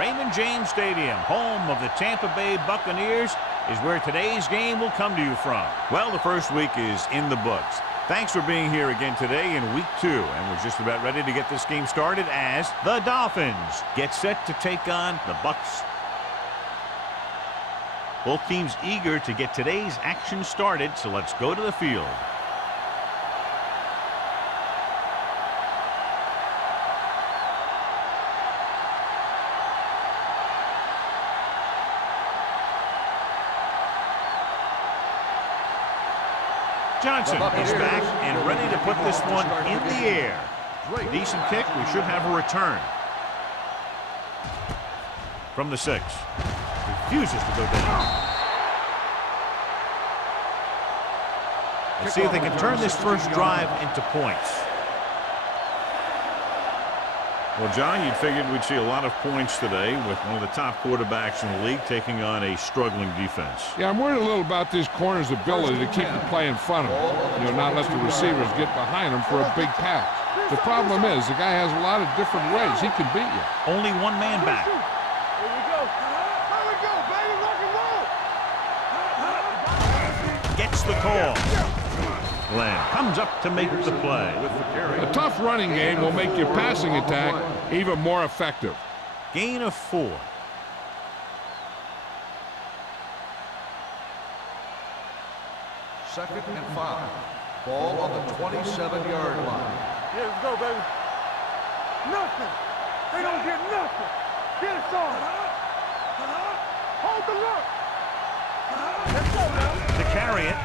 Raymond James Stadium, home of the Tampa Bay Buccaneers, is where today's game will come to you from. Well, the first week is in the books. Thanks for being here again today in week 2, and we're just about ready to get this game started as the Dolphins get set to take on the Bucs. Both teams eager to get today's action started, so let's go to the field. Johnson is back and ready to put this one in the air. Decent kick. We should have a return. From the 6. Refuses to go down. Let's see if they can turn this first drive into points. Well, John, you'd figured we'd see a lot of points today with one of the top quarterbacks in the league taking on a struggling defense. Yeah, I'm worried a little about this corner's ability to keep the play in front of him. Not let the receivers get behind him for a big pass. The problem is the guy has a lot of different ways he can beat you. Only one man back. Here we go. Here we go, baby. Rock and roll. Gets the call. Glenn comes up to make the play. A tough running game will make your passing attack even more effective. Gain of 4. Second and 5. Ball on the 27-yard line. Here we go, baby. Nothing. They don't get nothing. Get us on. Hold the look. Let's go now. To carry it.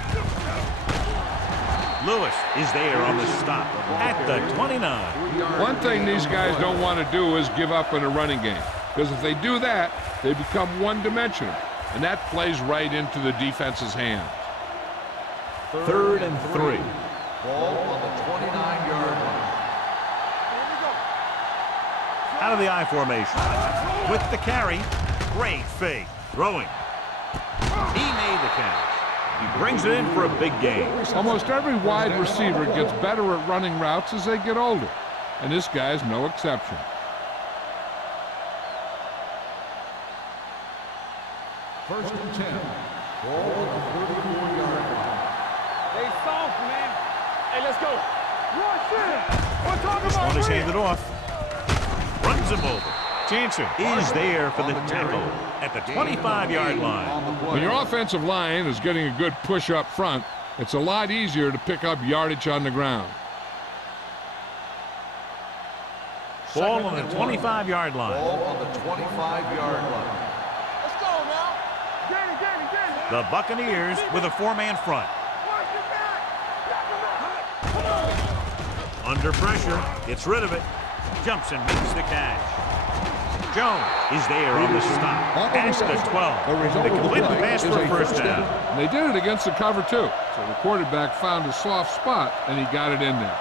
Lewis is there on the stop at the 29. One thing these guys don't want to do is give up in a running game, because if they do that, they become one-dimensional, and that plays right into the defense's hands. 3rd and 3. Ball on the 29-yard line. Out of the I formation. With the carry. Great fake. Throwing. He made the catch. He brings it in for a big gain. Almost every wide receiver gets better at running routes as they get older, and this guy's no exception. First and 10. Ball on the 34-yard line. They soft, man. Hey, let's go. Rush in. We're talking This about one is read. handed off. Runs him over. Jansen is there for the tackle at the 25-yard line. When your offensive line is getting a good push up front, it's a lot easier to pick up yardage on the ground. Ball on the 25-yard line. Ball on the 25-yard line. Let's go now. Get it, get it, get it. The Buccaneers with a 4-man front. Watch it back. Back him up. Under pressure. Gets rid of it. Jumps and makes the catch. Jones is there on the stop at the 12. They complete the pass for a first down. And they did it against the cover, too. So the quarterback found a soft spot, and he got it in there.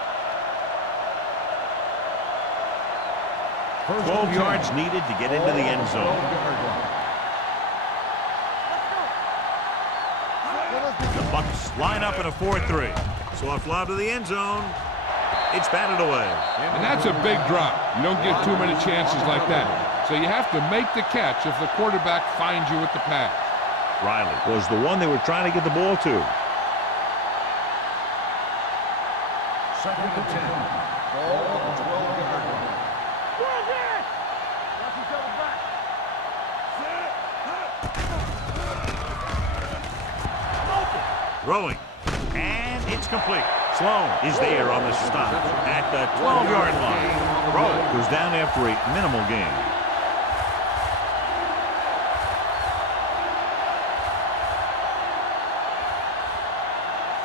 12 yards needed to get into the end zone. The Bucs line up in a 4-3. Soft lob to the end zone. It's batted away. And that's a big drop. You don't get too many chances like that. So you have to make the catch if the quarterback finds you with the pass. Riley was the one they were trying to get the ball to. Second and 10. Ball on the 12-yard line. Go again. Watch each other back. Throwing. And it's complete. Sloan is there on the stop at the 12-yard line. Rowe goes down after a minimal gain.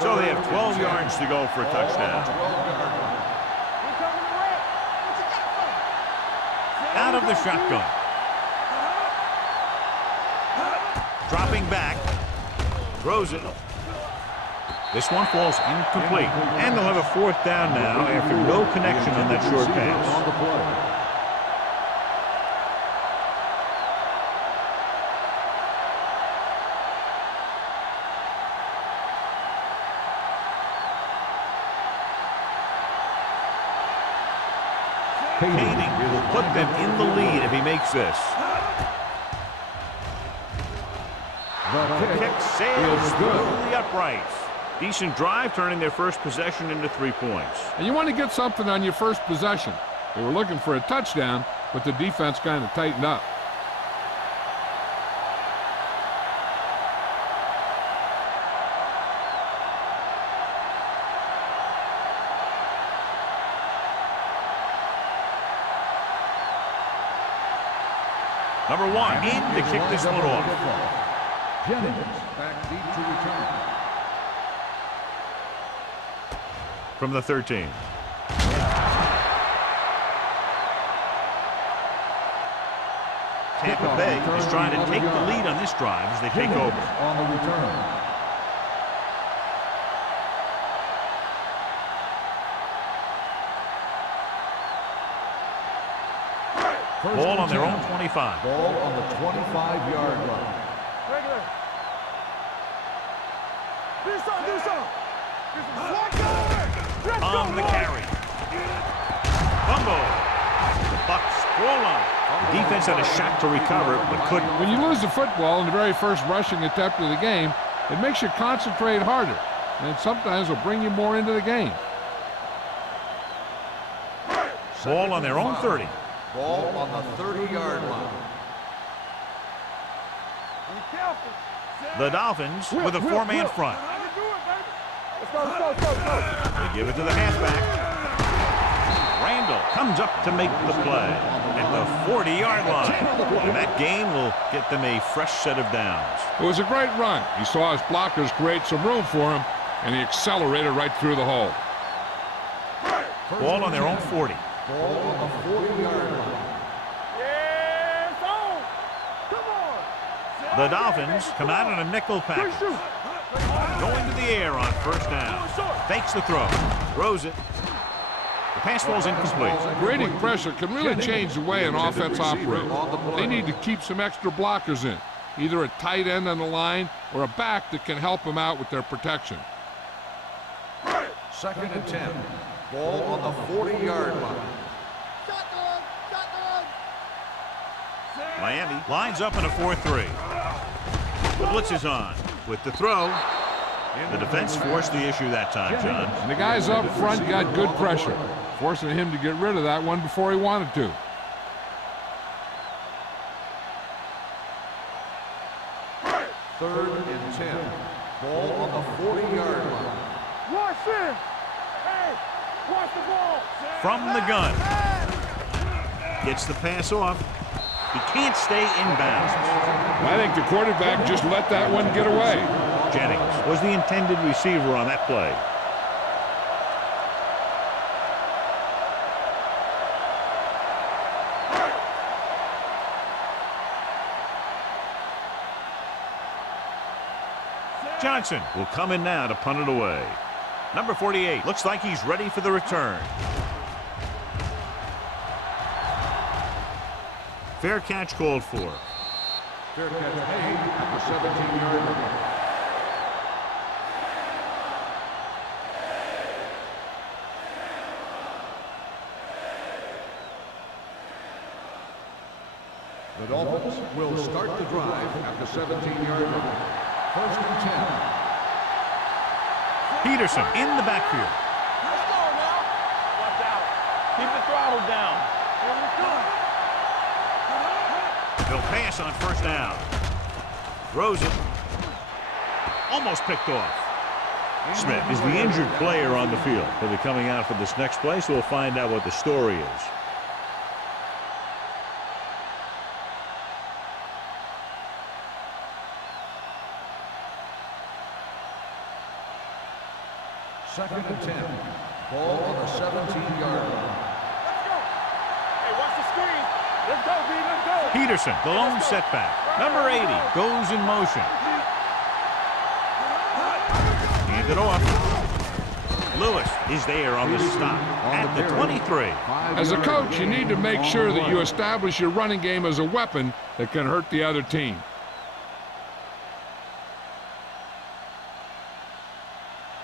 So they have 12 yards to go for a touchdown. Out of the shotgun. Dropping back. Throws it. This one falls incomplete. And they'll have a 4th down now after no connection on that short pass. Kading will put them in the lead if he makes this. The kick sails through the uprights. Decent drive, turning their first possession into 3 points. And you want to get something on your first possession. They were looking for a touchdown, but the defense kind of tightened up. Number 1 in to kick this one off. Jennings back deep to return. From the 13. Tampa Bay is trying to take the lead on this drive as they take over. On the return. Ball on their own 25. Ball on the 25-yard line. Regular. Do some. On the carry. Fumble. The Bucs roll on it. The defense had a shot to recover, but couldn't. When you lose the football in the very first rushing attempt of the game, it makes you concentrate harder, and sometimes will bring you more into the game. Ball on their own 30. Ball on the 30-yard line. Be careful. The Dolphins with a 4-man front. Let's go. They give it to the halfback. Randall comes up to make the play at the 40-yard line. And that gain will get them a fresh set of downs. It was a great run. He saw his blockers create some room for him, and he accelerated right through the hole. Ball on their own 40. Ball on the 40-yard line. Yeah, it's on. Come on. The Dolphins come out in a nickel package. Going to the air on first down. Fakes the throw. Throws it. The pass falls incomplete. Creating pressure can really change the way an offense operates. They need to keep some extra blockers in, either a tight end on the line or a back that can help them out with their protection. 2nd and 10. Ball on the 40-yard line. Miami lines up in a 4-3. The blitz is on. With the throw, the defense forced the issue that time, John. And the guys up front got good pressure, forcing him to get rid of that one before he wanted to. Third and 10. Ball on the 40-yard line. Watch it. Hey, watch the ball. From the gun. Gets the pass off. He can't stay in bounds. I think the quarterback just let that one get away. Jennings was the intended receiver on that play. Johnson will come in now to punt it away. Number 48 looks like he's ready for the return. Fair catch called for. Fair catch made at the 17-yard line. The Dolphins will start the drive at the 17-yard line. 1st and 10. Peterson in the backfield. Let's go now. Watch out. Keep the throttle down. Here we go. They'll pass on first down. Throws it. Almost picked off. Smith is the injured player on the field. He'll be coming out for this next play, so we'll find out what the story is. Second and 10. Ball on the 17-yard line. Let's go. Hey, watch the screen. Let's go, B. Let's go. Peterson, the lone setback. Number 80 goes in motion. Hand it off. Lewis is there on the stop at the 23. As a coach, you need to make sure that you establish your running game as a weapon that can hurt the other team.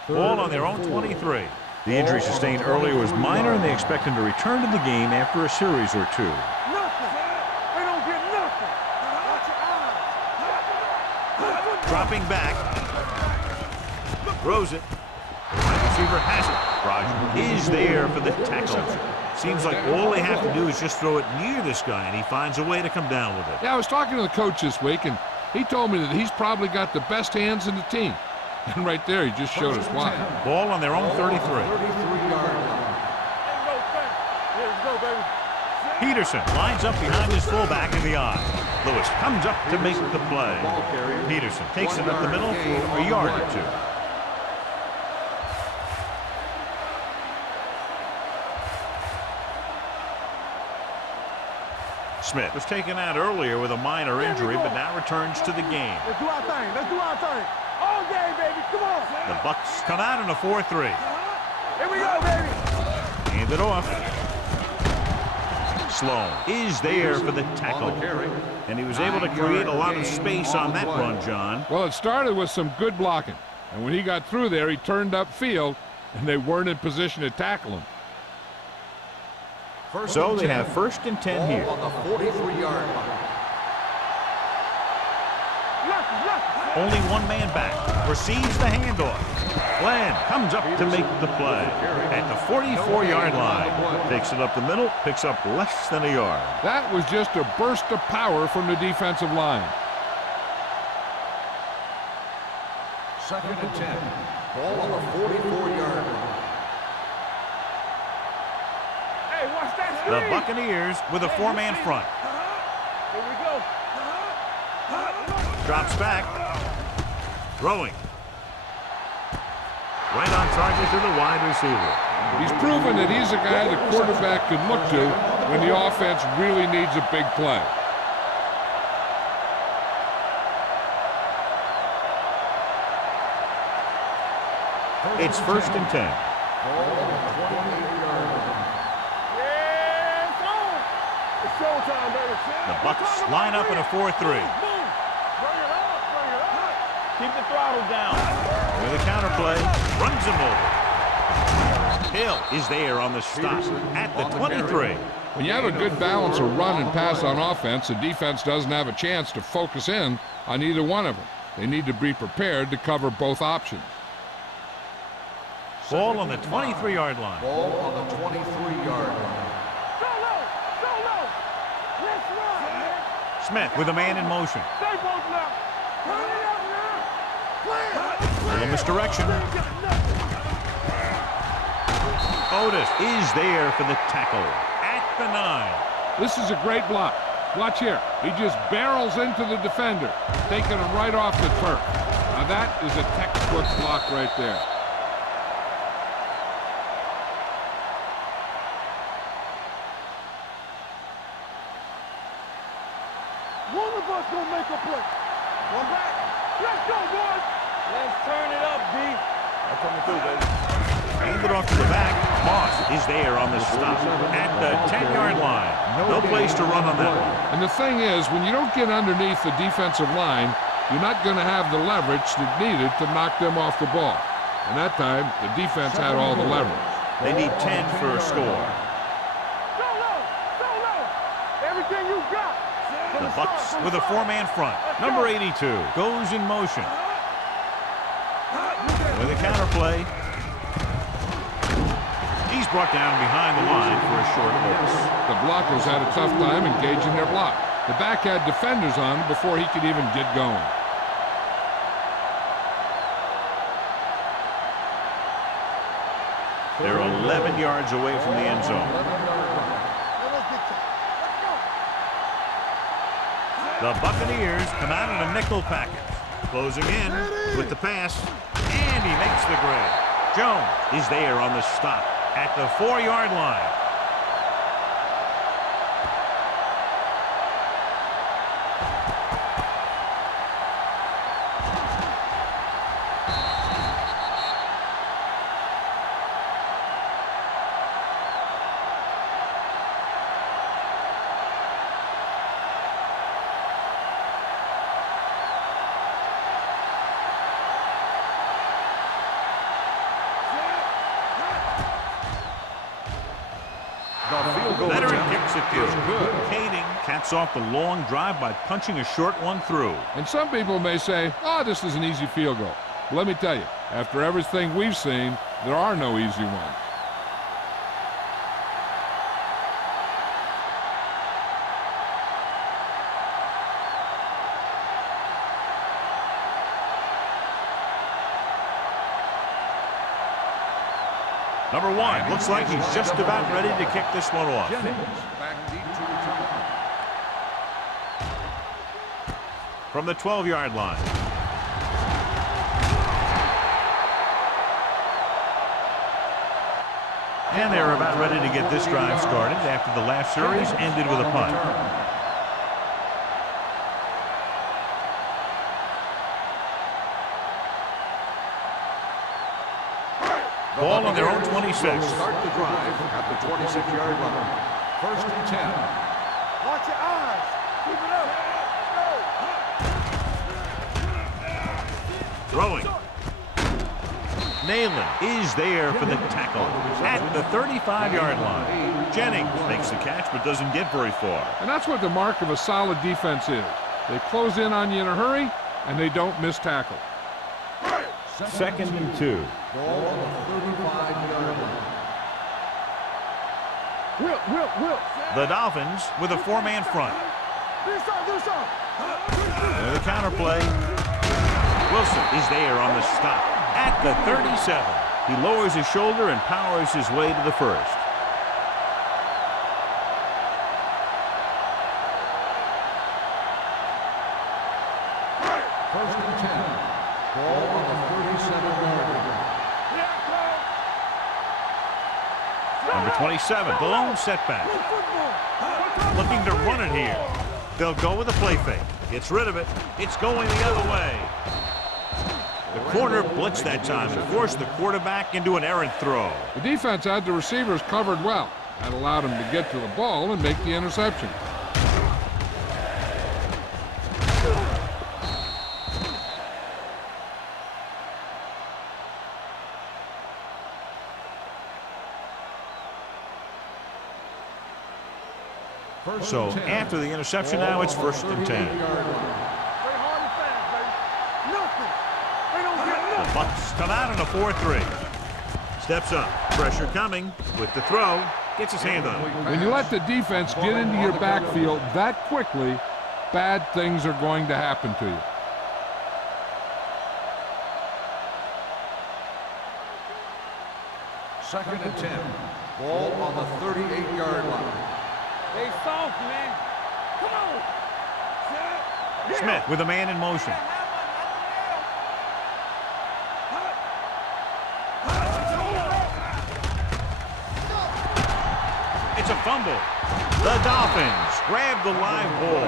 Ball on their own 23. The injury sustained earlier was minor, and they expect him to return to the game after a series or two. Nothing. They don't get nothing. Watch your eyes. Dropping back. Throws it. The wide receiver has it. Roger is there for the tackle. Seems like all they have to do is just throw it near this guy, and he finds a way to come down with it. Yeah, I was talking to the coach this week, and he told me that he's probably got the best hands in the team. And right there, he just showed us why. Ball on their own 33. 33-yard line. Let's go, baby. Peterson lines up behind his fullback in the eye. Lewis comes up to make the play. Peterson takes it up the middle for a yard or two. Smith was taken out earlier with a minor injury, but now returns to the game. Let's do our thing. Let's do our thing. All game, baby. Come on. The Bucks come out in a 4-3. Here we go, baby. Hand it off. Sloan is there for the tackle. And he was able to create a lot of space on that run, John. Well, it started with some good blocking. And when he got through there, he turned upfield, and they weren't in position to tackle him. So they have 1st and 10 here. On the 43-yard line. Only one man back. Receives the handoff. Glenn comes up to make the play. At the 44-yard line. Takes it up the middle. Picks up less than a yard. That was just a burst of power from the defensive line. 2nd and 10. Ball on the 44-yard line. Hey, watch that The screen. Buccaneers with a 4-man front. Here we go. Drops back. Throwing. Right on target to the wide receiver. He's proven that he's a guy the quarterback can look to when the offense really needs a big play. It's 1st and 10. Yeah, it's on. It's showtime, baby. The Bucks line up in a 4-3. Bring it up, bring it up. Keep the throttle down. With a counterplay, runs him over. Hill is there on the stop at the 23. When you have a good balance of run and pass on offense, the defense doesn't have a chance to focus in on either one of them. They need to be prepared to cover both options. Ball on the 23-yard line. Ball on the 23-yard line. Go low, go low. Let's run, man. Smith with a man in motion. Stay both now. Run it up now. Play. Little misdirection. Otis is there for the tackle at the 9. This is a great block. Watch here. He just barrels into the defender, taking him right off the turf. Now that is a textbook block right there. One of us gonna make a play. One back. Let's go, boys. Let's turn it up, D. I'm coming through, baby. Hand it off to the back. Moss is there on the stop at the 10-yard line. No place to run on that one. And the thing is, when you don't get underneath the defensive line, you're not going to have the leverage that's needed to knock them off the ball. And that time, the defense had all the leverage. They need 10 for a score. Go low, go low. Everything you got. The Bucks with a 4-man front. Number 82 goes in motion. With a counterplay. He's brought down behind the line for a short loss. The blockers had a tough time engaging their block. The back had defenders on him before he could even get going. They're 11 yards away from the end zone. The Buccaneers come out in a nickel package. Closing in with the pass, and he makes the grab. Jones is there on the stop at the 4-yard line. it through. Kading caps off the long drive by punching a short one through. And some people may say, oh, this is an easy field goal. But let me tell you, after everything we've seen, there are no easy ones. Number 1, looks like he's just about ready to kick this one off. Back deep to return. From the 12-yard line. And they're about ready to get this drive started after the last series ended with a punt. Ball on their own 26. Start the drive at the 26-yard line. 1st and 10. Watch your eyes. Keep it up. Throwing. Nayland is there for the tackle at the 35-yard line. Jennings makes the catch but doesn't get very far. And that's what the mark of a solid defense is. They close in on you in a hurry, and they don't miss tackle. 2nd and 2. Ball on the 35-yard line. Will. The Dolphins with a 4-man front. Do something. And the counterplay. Wilson is there on the stop at the 37. He lowers his shoulder and powers his way to the first. First and 10. Ball on the 37-yard line. Number 27, the lone setback. Looking to run it here. They'll go with a play fake. Gets rid of it. It's going the other way. The corner blitzed that time and forced the quarterback into an errant throw. The defense had the receivers covered well. That allowed them to get to the ball and make the interception. So after the interception now, it's 1st and 10. Stay hard and fast, baby. Nothing. They don't get The nothing. Bucks come out in a 4-3. Steps up. Pressure coming with the throw. Gets his hand on it. When you let the defense get into your backfield that quickly, bad things are going to happen to you. Second and 10. Ball on the 38-yard line. They soft, man. Come on. Smith with a man in motion. It's a fumble. The Dolphins grab the live ball.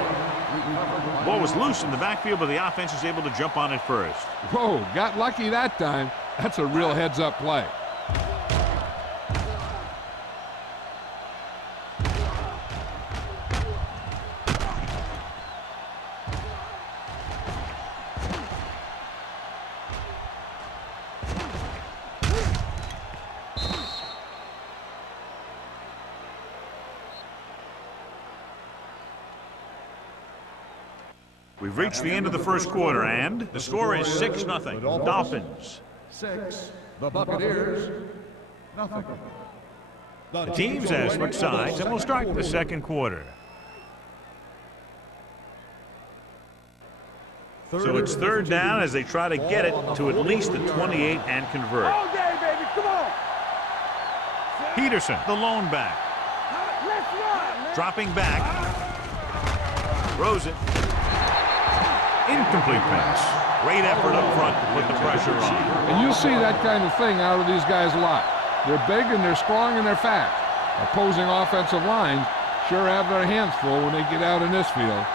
Ball was loose in the backfield, but the offense is able to jump on it first. Whoa, got lucky that time. That's a real heads-up play. We've reached the end of the first quarter, and the score is 6-0. Dolphins. 6. The Buccaneers. Nothing. The teams have switched sides, and we'll start the second quarter. So it's 3rd down as they try to get it to at least the 28 and convert. All day, baby. Come on. Peterson, the lone back. Let's run, man. Dropping back. Throws it. Incomplete pass. Great effort up front to put the pressure on. And you see that kind of thing out of these guys a lot. They're big and they're strong and they're fast. Opposing offensive lines sure have their hands full when they get out in this field.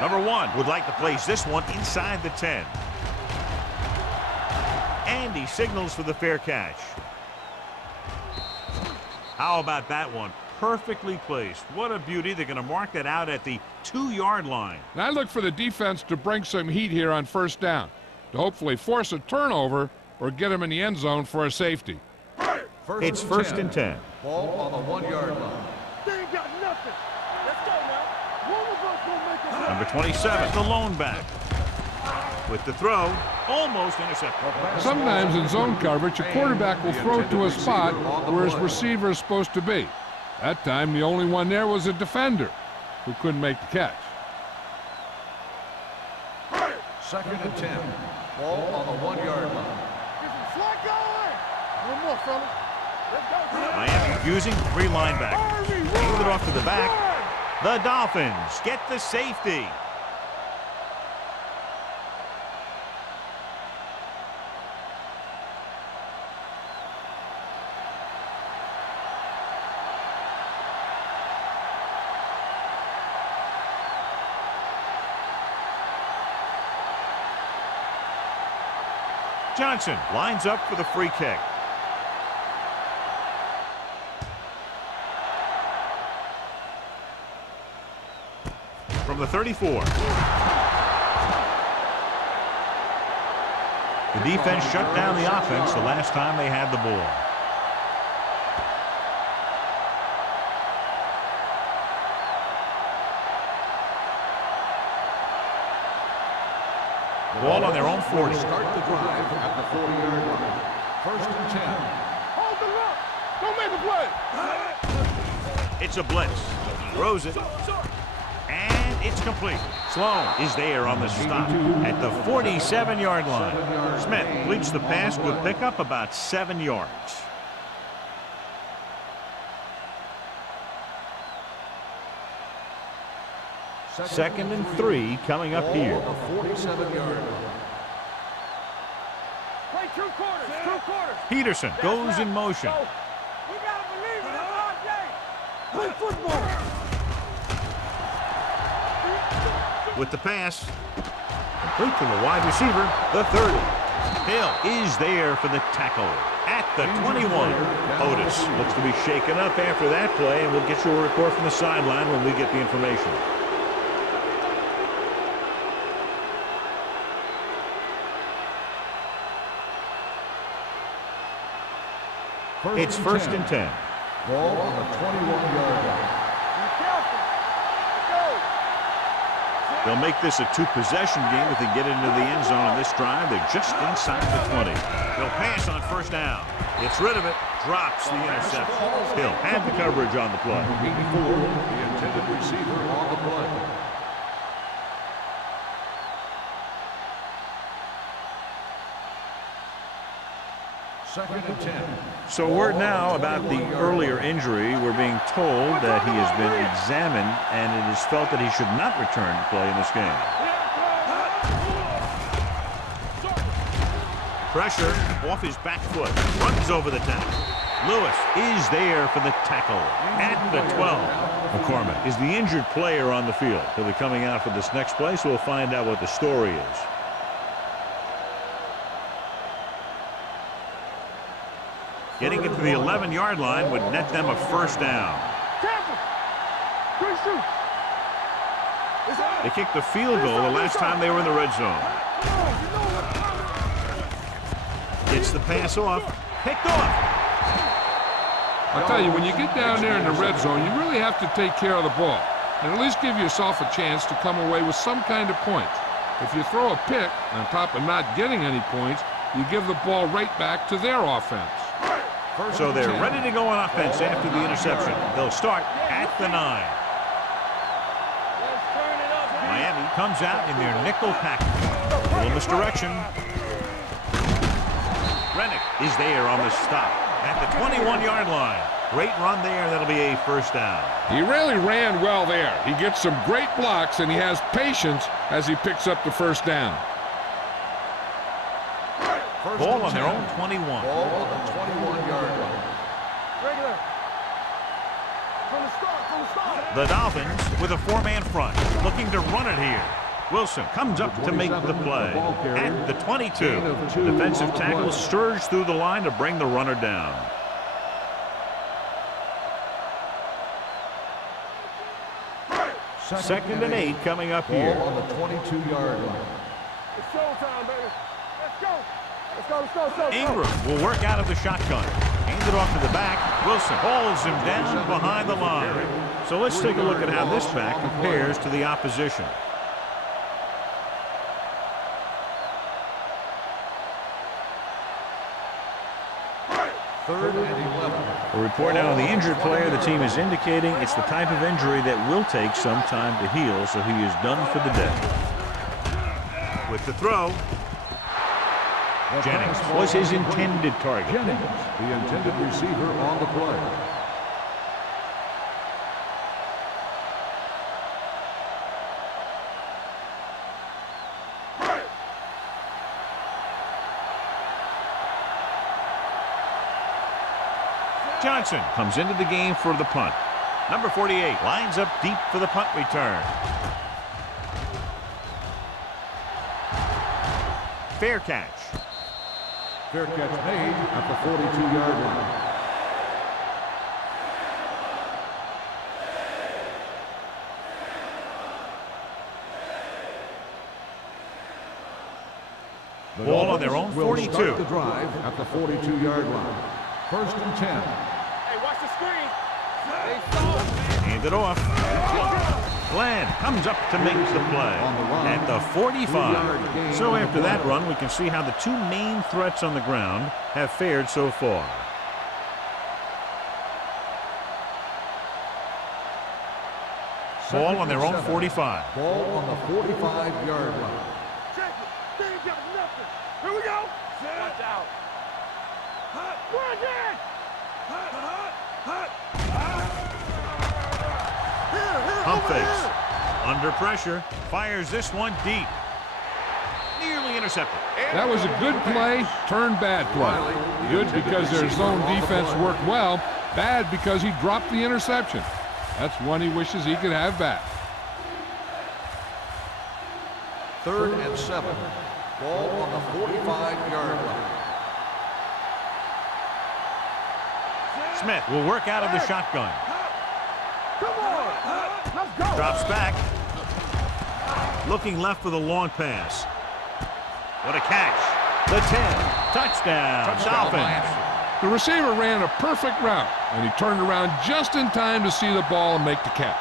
Number 1 would like to place this one inside the 10. And he signals for the fair catch. How about that one? Perfectly placed. What a beauty. They're going to mark that out at the 2-yard line. And I look for the defense to bring some heat here on 1st down, to hopefully force a turnover or get him in the end zone for a safety. It's first and 10. Ball on the 1-yard line. They ain't got nothing. Let's go now. One of us gonna make a play. Number 27, the lone back. With the throw, almost intercepted. Sometimes in zone coverage, a quarterback will throw to a spot where his receiver is supposed to be. That time, the only one there was a defender who couldn't make the catch. Second and 10. Ball on the 1-yard line. Get some slack going. One more, fellas. Let's go. Miami using 3 linebackers. Handed it off to the back. The Dolphins get the safety. Johnson lines up for the free kick. From the 34. The defense shut down the offense the last time they had the ball. Ball on their own 40. Start the drive at the 40-yard line. First and 10. Hold the rock. Don't make a play. It's a blitz. Throws it. And it's complete. Sloan is there on the stop at the 47-yard line. Smith completes the pass. Good pickup, about 7 yards. Second and 3 coming up here. The 47-yard line. Play 2 quarters. 2 quarters. Peterson goes in motion. We gotta believe in this hard game. Play football. With the pass, complete to the wide receiver, the 30. Hill is there for the tackle at the 21. Otis looks to be shaken up after that play, and we'll get you a report from the sideline when we get the information. It's first and 10. Ball on the 21-yard line. Be careful. Let's go. They'll make this a 2-possession game if they get into the end zone on this drive. They're just inside the 20. They'll pass on first down. Gets rid of it. Drops the interception. Hill had the coverage on the play. 84, the intended receiver on the play. Second and 10. So word now about the earlier injury. We're being told that he has been examined and it is felt that he should not return to play in this game. Pressure off his back foot. Runs over the tackle. Lewis is there for the tackle at the 12. McCormick is the injured player on the field. He'll be coming out for this next play, so we'll find out what the story is. Getting it to the 11-yard line would net them a first down. They kicked the field goal the last time they were in the red zone. Gets the pass off. Picked off. I'll tell you, when you get down there in the red zone, you really have to take care of the ball and at least give yourself a chance to come away with some kind of points. If you throw a pick, on top of not getting any points, you give the ball right back to their offense. So they're ready to go on offense after the interception. They'll start at the 9. Miami comes out in their nickel package. Little misdirection. Rennick is there on the stop at the 21-yard line. Great run there. That'll be a first down. He really ran well there. He gets some great blocks, and he has patience as he picks up the first down. Ball on their own 21. Ball on the 21-yard line. Regular. From the start. The Dolphins with a 4-man front, looking to run it here. Wilson comes up to make the play at the 22. Defensive tackle surged through the line to bring the runner down. Second and 8 coming up here. Ball on the 22-yard line. It's showtime, baby. Let's go. Ingram will work out of the shotgun. Hands it off to the back. Wilson holds him down behind the line. So let's take a look at how this back compares to the opposition. Third and 11. A report now on the injured player. The team is indicating it's the type of injury that will take some time to heal, so he is done for the day. With the throw, Jennings was his intended target. Jennings, the intended receiver on the play. Johnson comes into the game for the punt. Number 48 lines up deep for the punt return. Fair catch. Fair catch made at the 42-yard line. Ball on their own 42. Will start the drive at the 42-yard line. First and 10. Hey, watch the screen. They saw it. Hand it off. Glenn comes up to make the play at the 45. So after that run, we can see how the two main threats on the ground have fared so far. Ball on their own 45. Ball on the 45-yard line. Check it. They ain't got nothing. Here we go. Watch out. Run in. Pump fakes. Under pressure. Fires this one deep. Nearly intercepted. That was a good play, turned bad play. Good because their zone defense worked well. Bad because he dropped the interception. That's one he wishes he could have back. Third and 7. Ball on the 45-yard line. Smith will work out of the shotgun. Come on. Let's go. Drops back. Looking left for the long pass. What a catch. The 10. Touchdown. Dolphins. The receiver ran a perfect route, and he turned around just in time to see the ball and make the catch.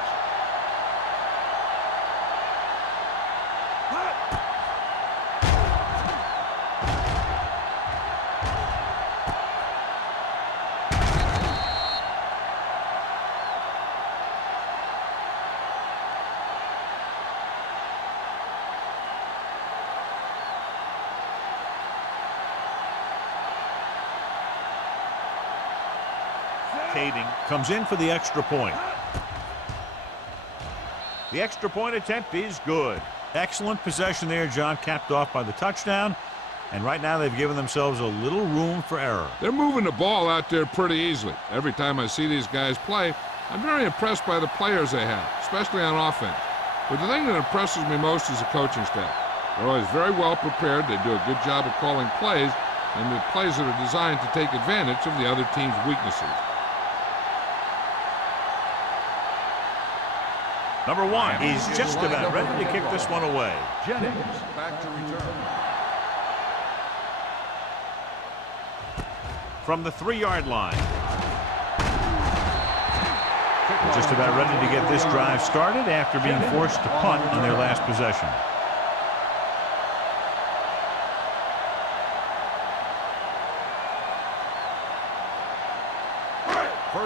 Comes in for the extra point. The extra point attempt is good. Excellent possession there, John, capped off by the touchdown. And right now they've given themselves a little room for error. They're moving the ball out there pretty easily. Every time I see these guys play, I'm very impressed by the players they have, especially on offense. But the thing that impresses me most is the coaching staff. They're always very well prepared. They do a good job of calling plays, and the plays that are designed to take advantage of the other team's weaknesses. Number 1 is just about ready to kick this one away. Jennings back to return. From the 3-yard line. Just about ready to get this drive started after being forced to punt on their last possession.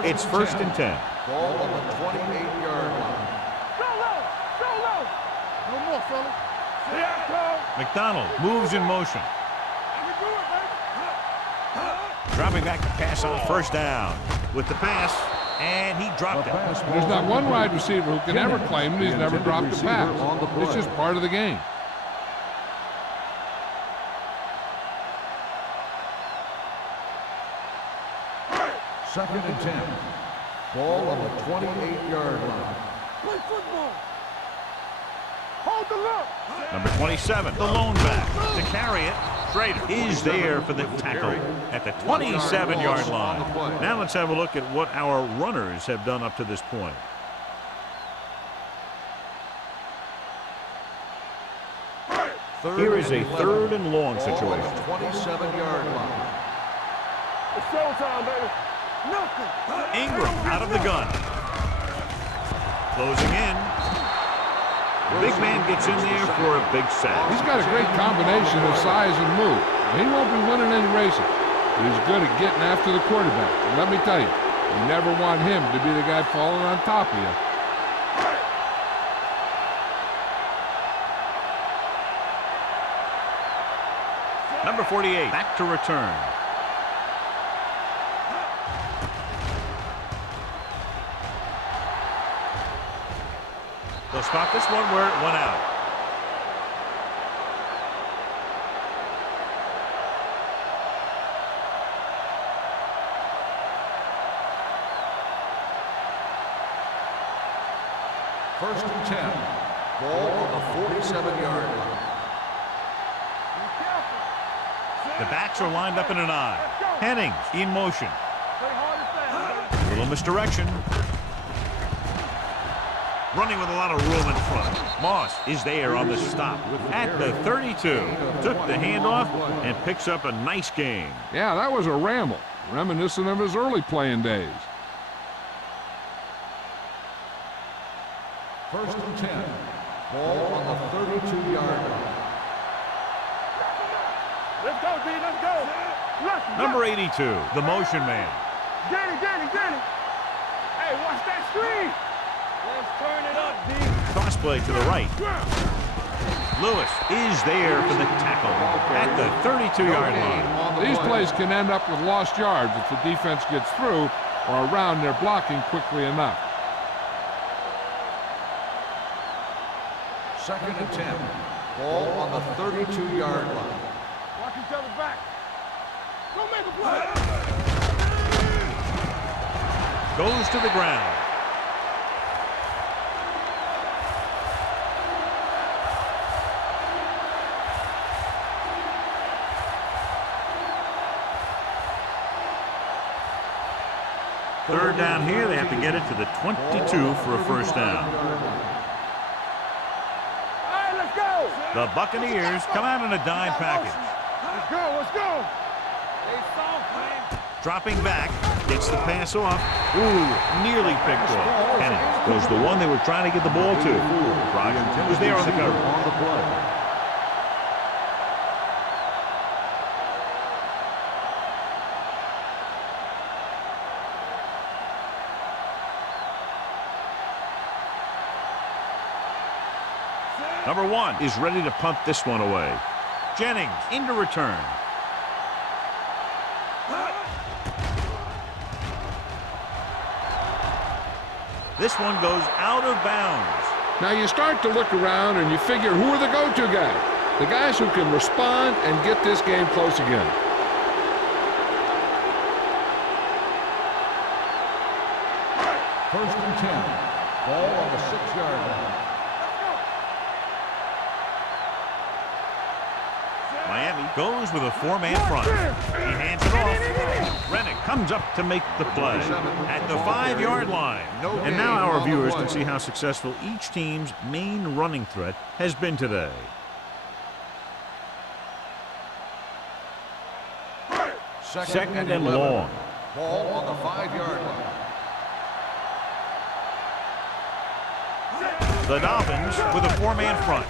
It's first and 10. Ball on the 28-yard line. No more, fellas. McDonald moves in motion. Dropping back to pass on first down. With the pass, and he dropped it. There's not one wide receiver who can ever claim that he's never dropped a pass. It's just part of the game. Second and 10. Ball on the 28-yard line. Play football. Hold the look. Number 27, the lone back. To carry it, Schrader is there for the tackle at the 27-yard line. Now let's have a look at what our runners have done up to this point. Here is a 3rd and long Ball on situation. the 27-yard line. It's showtime, baby. Nothing. Ingram out of the gun. Closing in. The big man gets in there for a big sack. He's got a great combination of size and move. He won't be winning any races, but he's good at getting after the quarterback. And let me tell you, you never want him to be the guy falling on top of you. Number 48, back to return. They'll spot this one where it went out. First and 10. Ball on the 47-yard line. The backs are lined up in an I. Hennings in motion. Little misdirection. Running with a lot of room in front. Moss is there on the stop at the 32. Took the handoff and picks up a nice gain. Yeah, that was a ramble, reminiscent of his early playing days. First and 10. Ball on the 32-yard line. Let's go, D. Let's go. Let's Number 82, the motion man. Get it. Hey, watch that screen. Let's turn it up, D. Cross play to the right. Lewis is there for the tackle at the 32-yard line. These plays can end up with lost yards if the defense gets through or around their blocking quickly enough. Second and 10. Ball on the 32-yard line. Watch each other back. Go make a play. Goes to the ground. Third down here, they have to get it to the 22 for a first down. All right, let's go. The Buccaneers come out in a dime package. Let's go. They soft, man. Dropping back, gets the pass off. Ooh, nearly picked off. Hennings was the one they were trying to get the ball to. Rogers was there on the cover. Number 1 is ready to punt this one away. Jennings into return. This one goes out of bounds. Now you start to look around and you figure, who are the go-to guys? The guys who can respond and get this game close again. First and 10. Ball on the 6-yard line. Miami goes with a 4-man front. He hands it off. Rennick comes up to make the play at the 5-yard line. And now our viewers can see how successful each team's main running threat has been today. Second and long. Ball on the 5-yard line. The Dolphins with a 4-man front.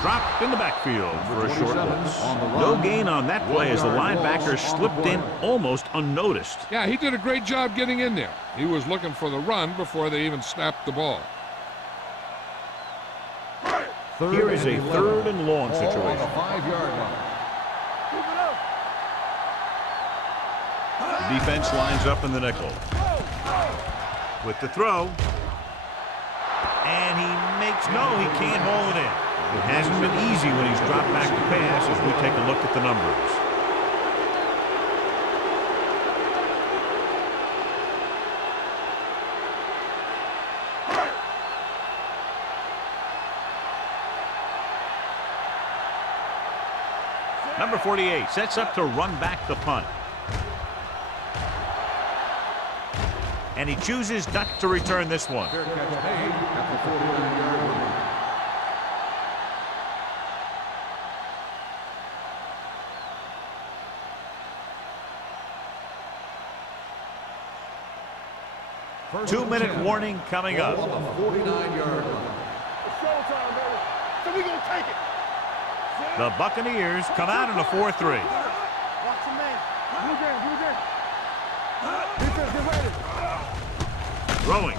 Dropped in the backfield for a short loss. No gain on that play as the linebacker slipped in almost unnoticed. Yeah, he did a great job getting in there. He was looking for the run before they even snapped the ball. Here is a 3rd and long Ball on the situation. 5-yard line. The defense lines up in the nickel. With the throw. And he makes he can't hold it in. It hasn't been easy when he's dropped back to pass as we take a look at the numbers. Number 48 sets up to run back the punt. And he chooses not to return this one. Fair catch made at the 49-yard line. 2-minute warning coming up. On the 49-yard line. It's showtime, baby. So we gonna take it. The Buccaneers come out in a 4-3. Watch your man. Blue game. Defense, get ready. Throwing.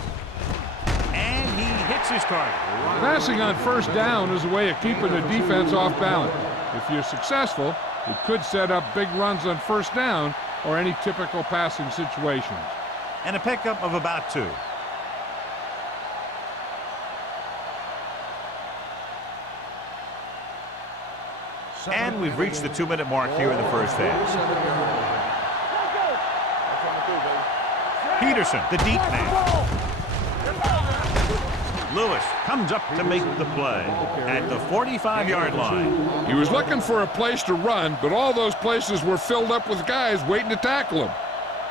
And he hits his target. Passing on first down is a way of keeping the defense off balance. If you're successful, it could set up big runs on first down or any typical passing situations. And a pickup of about 2. And we've reached the 2-minute mark here in the first half. Peterson, the deep man. Lewis comes up to make the play at the 45-yard line. He was looking for a place to run, but all those places were filled up with guys waiting to tackle him.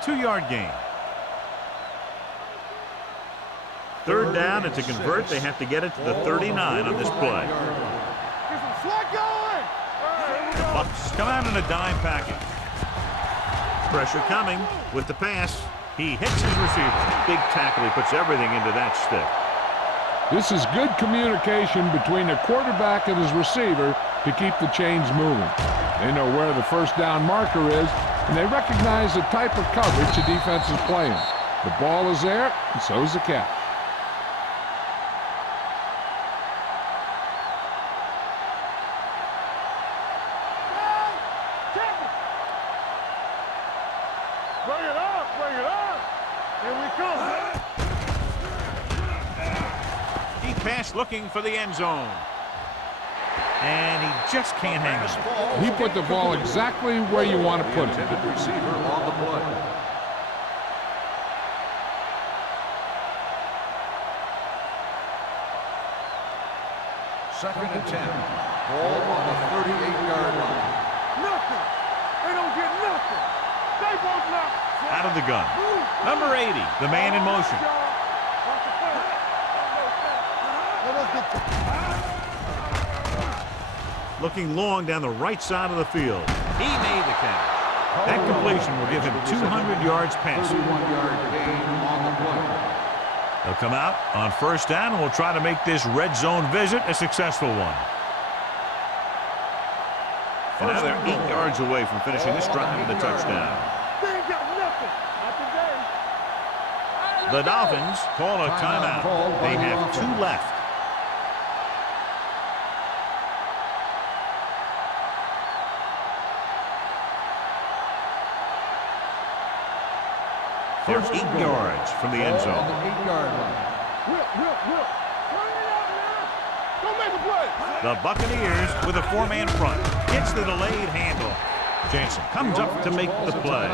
2-yard gain. Third down, and to convert, they have to get it to the 39 on this play. Get some slack going. The Bucs come out in a dime package. Pressure coming with the pass. He hits his receiver. Big tackle. He puts everything into that stick. This is good communication between the quarterback and his receiver to keep the chains moving. They know where the first down marker is, and they recognize the type of coverage the defense is playing. The ball is there, and so is the catch. Bring it up. Here we come. Deep pass looking for the end zone. And he just can't hang on. He put the ball exactly where you want to put it. Intended receiver on the play. Second and 10. Ball on the 38-yard line. Nothing. They don't get nothing. They won't knock. Out of the gun. Number 80, the man in motion. Looking long down the right side of the field. He made the catch. That completion will give him 200 yards passing. 31-yard gain on the play. They'll come out on first down and will try to make this red zone visit a successful one. And now they're 8 yards away from finishing this drive with a touchdown. They ain't got nothing. Not today. The Dolphins call a timeout. They have 2 left. They're 8 yards from the end On zone. the 8-yard line. Whip. Turn it up now. Don't make a play. The Buccaneers with a 4-man front. Gets the delayed handle. Jansen comes up to make the play.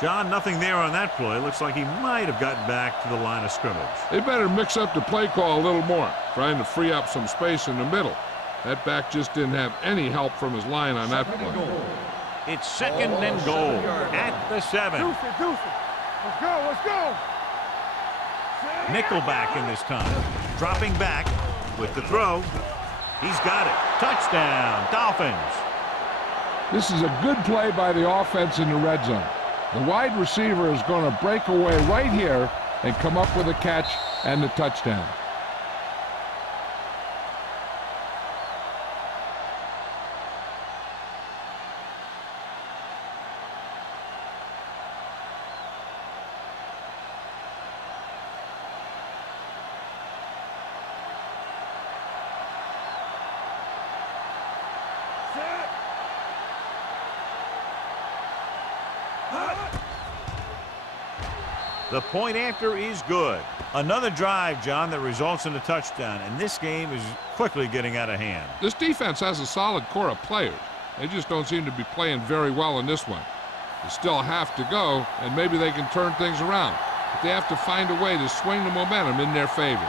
John, nothing there on that play. Looks like he might have gotten back to the line of scrimmage. They better mix up the play call a little more, trying to free up some space in the middle. That back just didn't have any help from his line on that play. It's second and goal at the 7. Deuce it. Let's go. Nickelback in this time. Dropping back with the throw. He's got it. Touchdown, Dolphins. This is a good play by the offense in the red zone. The wide receiver is going to break away right here and come up with a catch and the touchdown. The point after is good. Another drive, John, that results in a touchdown, and this game is quickly getting out of hand. This defense has a solid core of players. They just don't seem to be playing very well in this one. They still have to go, and maybe they can turn things around. But they have to find a way to swing the momentum in their favor.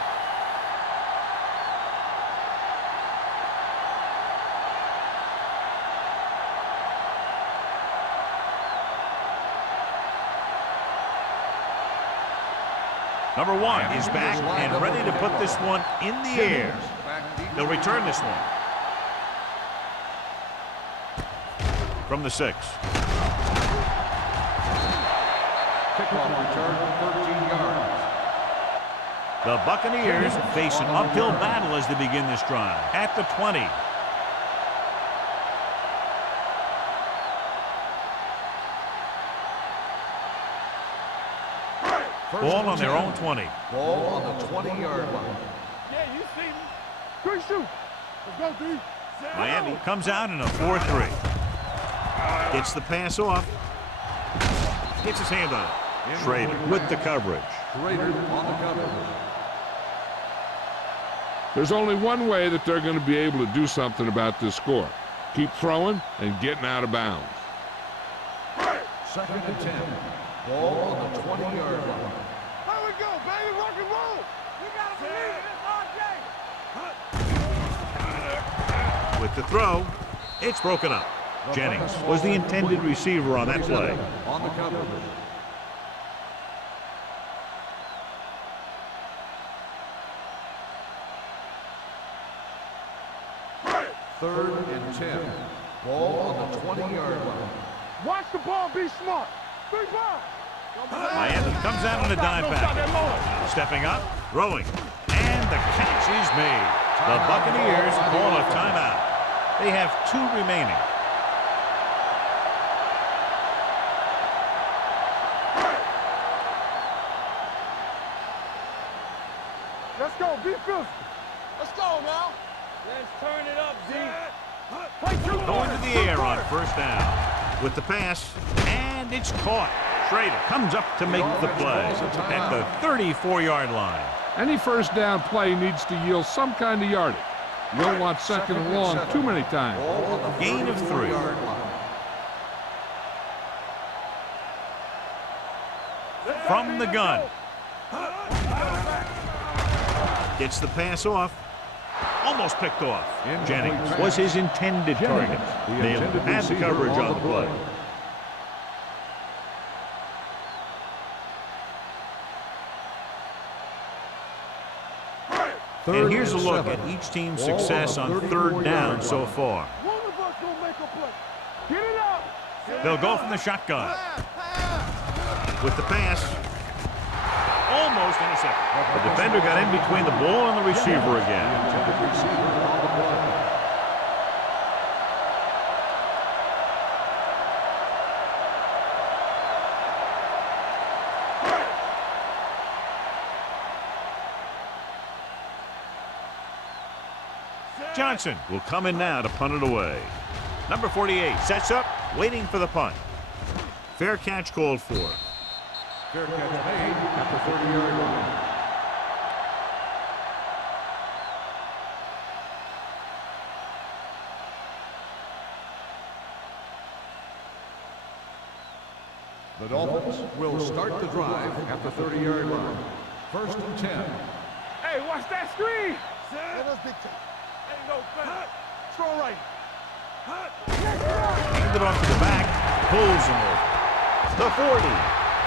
Number 1 is back and ready to put this one in the air. They'll return this one. From the 6. Kickoff return, 13 yards. The Buccaneers face an uphill battle as they begin this drive at the 20. Ball on their own 20. Ball on the 20-yard line. Yeah, you see me. Quick shoot. Let's go, D. Miami comes out in a 4-3. Gets the pass off. Gets his hand on it. Schrader with the coverage. Schrader on the coverage. There's only one way that they're going to be able to do something about this score. Keep throwing and getting out of bounds. 2nd and 10. Ball on the 20-yard line. Here we go, baby. Rock and roll. We got to believe in this RJ. With the throw, it's broken up. Jennings was the intended receiver on that play. On the coverage. Third and 10. Ball on the 20-yard line. Watch the ball. Be smart. Big ball. Miami comes out in a dime package. Stepping up, throwing, and the catch is made. The Buccaneers call a timeout. They have 2 remaining. Let's go. Be physical. Let's go now. Let's turn it up, D. Going to the air on first down. With the pass, and it's caught. Schrader comes up to make the play at the 34-yard line. Any first down play needs to yield some kind of yardage. You don't want second and long too many times. Gain of 3. From the gun. Gets the pass off. Almost picked off. Jennings was his intended target. Nailed it. Had the coverage on the play. And here's a look at each team's success on 3rd down so far. One of us gonna make a play. Get it up. They'll go from the shotgun. With the pass. Almost intercepted. The defender got in between the ball and the receiver again. Johnson will come in now to punt it away. Number 48 sets up, waiting for the punt. Fair catch called for. Fair catch made at the 30-yard line. The Dolphins will start the drive at the 30-yard line. 1st and 10. Hey, watch that screen. Let us big time. Ain't no fun. Throw right. Hand it off to the back. Pulls him over. The 40.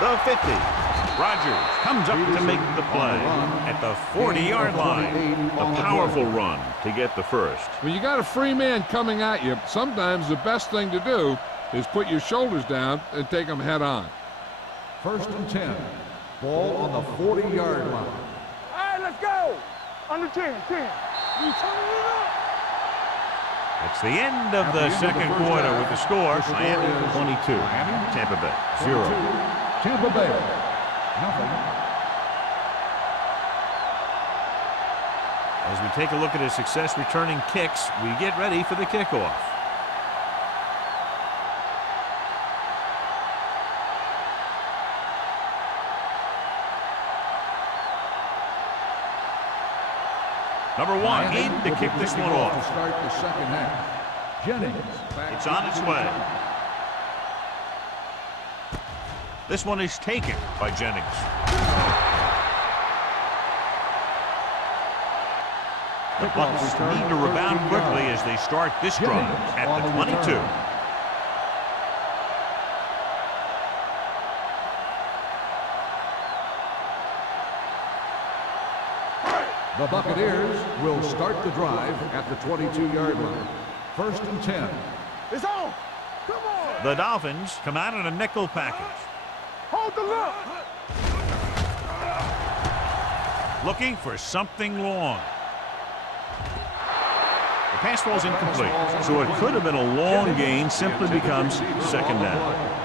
The 50. Rogers comes up to make the play at the 40-yard line. A powerful run to get the first. When you got a free man coming at you, sometimes the best thing to do is put your shoulders down and take them head on. 1st and 10. Ball on the 40-yard line. All right, let's go. Under 10. You turning it up. It's the end of the second quarter with the score. Miami 22. Tampa Bay 0. Tampa Bay, nothing. As we take a look at his success returning kicks, we get ready for the kickoff. Number 1 in to kick this one off. To start the second half. Jennings. It's on its way. This one is taken by Jennings. The Bucs need to rebound quickly as they start this drive at the 22. The Buccaneers will start the drive at the 22-yard line. 1st and 10. It's on. Come on. The Dolphins come out in a nickel package. Hold the look. Looking for something long. The pass falls incomplete. So it could have been a long gain, simply becomes second down.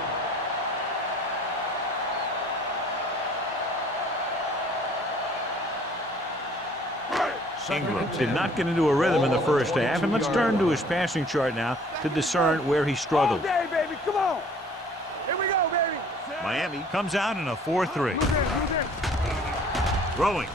Ingram did not get into a rhythm in the first half, and let's turn to his passing chart now to discern where he struggled. Okay, baby, come on. Here we go, baby. Miami comes out in a 4-3. Throwing.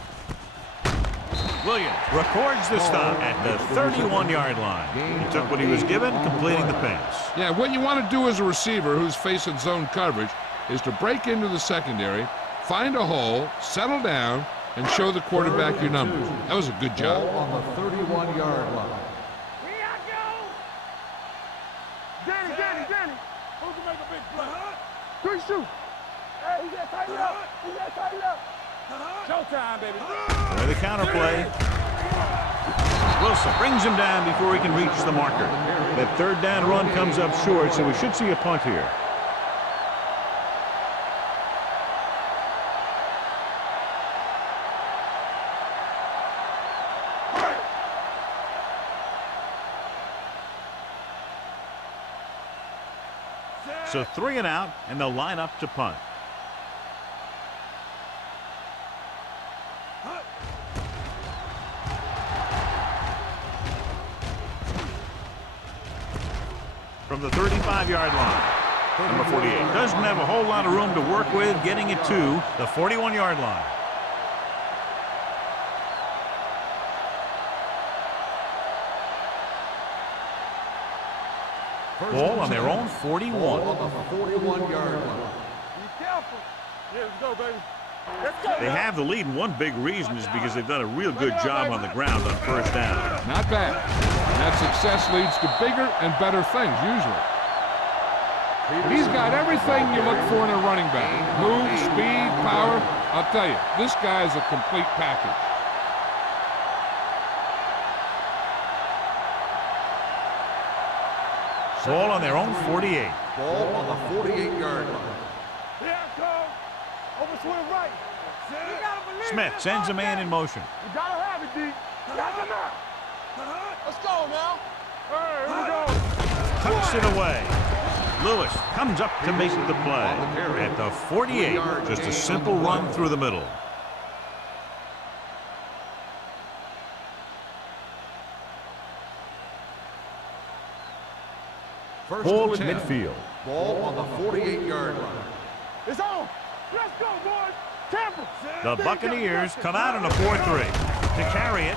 Williams records the stop at the 31-yard line. He took what he was given, completing the pass. Yeah, what you want to do as a receiver who's facing zone coverage is to break into the secondary, find a hole, settle down, and show the quarterback your numbers. That was a good job. Ball on the 31-yard line. Here I go. Danny. Who can make a big play? Quick shoot. Hey, he got tightened up. Showtime, baby. There the counterplay. Wilson brings him down before he can reach the marker. That third down run comes up short, so we should see a punt here. So 3 and out, and they'll line up to punt. From the 35-yard line, number 48 doesn't have a whole lot of room to work with, getting it to the 41-yard line. Ball on their own 41. Ball on the 41-yard line. Be careful. Yeah, let's go, baby. Let's go. They have the lead, and one big reason is because they've done a real good job on the ground on first down. Not bad. And that success leads to bigger and better things, usually. He's got everything you look for in a running back. Move, speed, power. I'll tell you, this guy is a complete package. Ball on their own 48. Ball on the 48-yard line. Here I come. Over swing right. Smith sends a man in motion. You gotta have it, D. You got to now. Let's go now. Hey, here we go. Tucks it away. Lewis comes up to make the play at the 48. Just a simple run through the middle. Ball at midfield. Ball on the 48-yard line. It's on. Let's go, boys. Tampa. The Buccaneers come out in a 4-3. To carry it,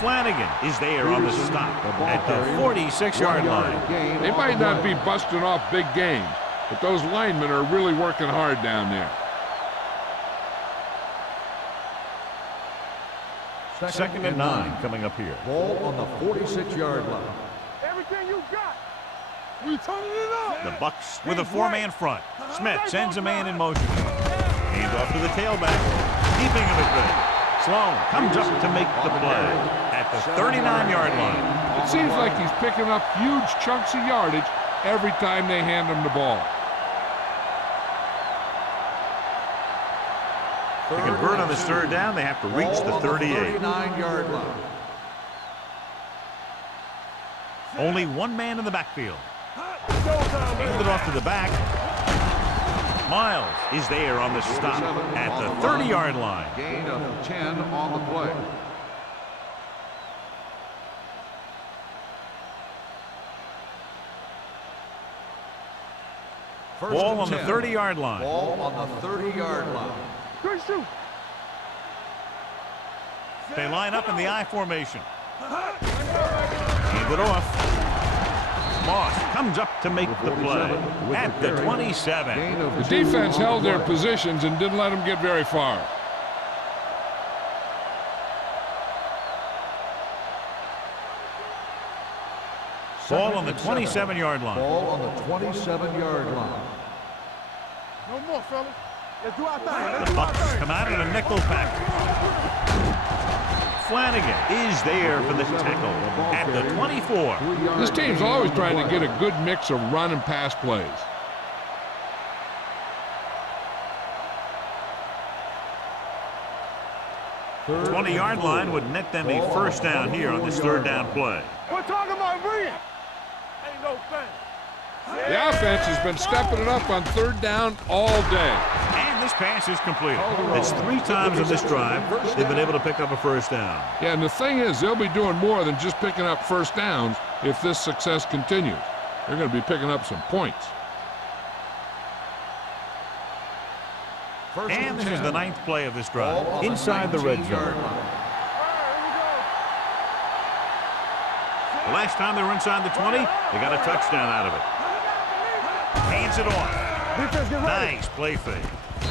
Flanagan is there on the stop at the 46-yard line. They might not be busting off big games, but those linemen are really working hard down there. Second and 9 coming up here. Ball on the 46-yard line. Everything you got. We turning it up. The Bucks with a 4-man front. Smith sends a man in motion. Hands off to the tailback. Keeping him at bay. Sloan comes up to make the play at the 39-yard line. It seems like he's picking up huge chunks of yardage every time they hand him the ball. To convert on this third down, they have to reach the 38. 39-yard line. Only one man in the backfield. Hand it off to the back. Miles is there on the stop at the 30-yard line. Gain of 10 on the play. Ball on the 30-yard line. Ball on the 30-yard line. Good shoot. They line up in the I formation. Hand it off. Moss comes up to make the play at the 27. The defense held their positions and didn't let them get very far. Ball on the 27-yard line. Ball on the 27-yard line. No more, fellas. Let's do our thing. The Bucks come out in a nickel package. Flanagan is there for the tackle at the 24. This team's always trying to get a good mix of run and pass plays. 20-yard line would net them a first down here on this third down play. We're talking about reading. Ain't no thing. The offense has been stepping it up on third down all day. And this pass is completed. It's 3 times in this drive they've been able to pick up a first down. Yeah, and the thing is, they'll be doing more than just picking up first downs if this success continues. They're going to be picking up some points. And this is the 9th play of this drive, inside the red zone. The last time they were inside the 20, they got a touchdown out of it. Hands it off. Nice play fake.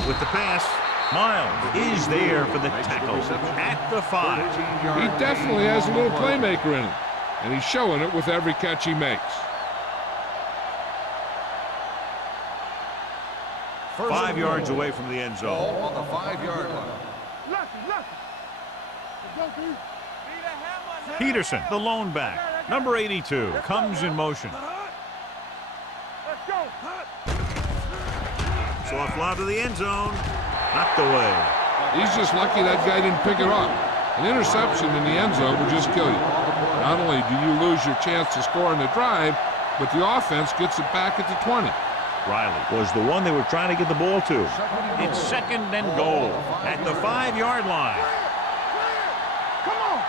With the pass, Miles is there for the tackle at the 5. He definitely has a little playmaker in him, and he's showing it with every catch he makes. 5 yards away from the end zone. On the 5-yard line. Peterson, the lone back, number 82, comes in motion. Let's go. Soft lob to the end zone. Knocked away. He's just lucky that guy didn't pick it up. An interception in the end zone will just kill you. Not only do you lose your chance to score in the drive, but the offense gets it back at the 20. Riley was the one they were trying to get the ball to. It's 2nd and goal at the 5-yard line. Come on.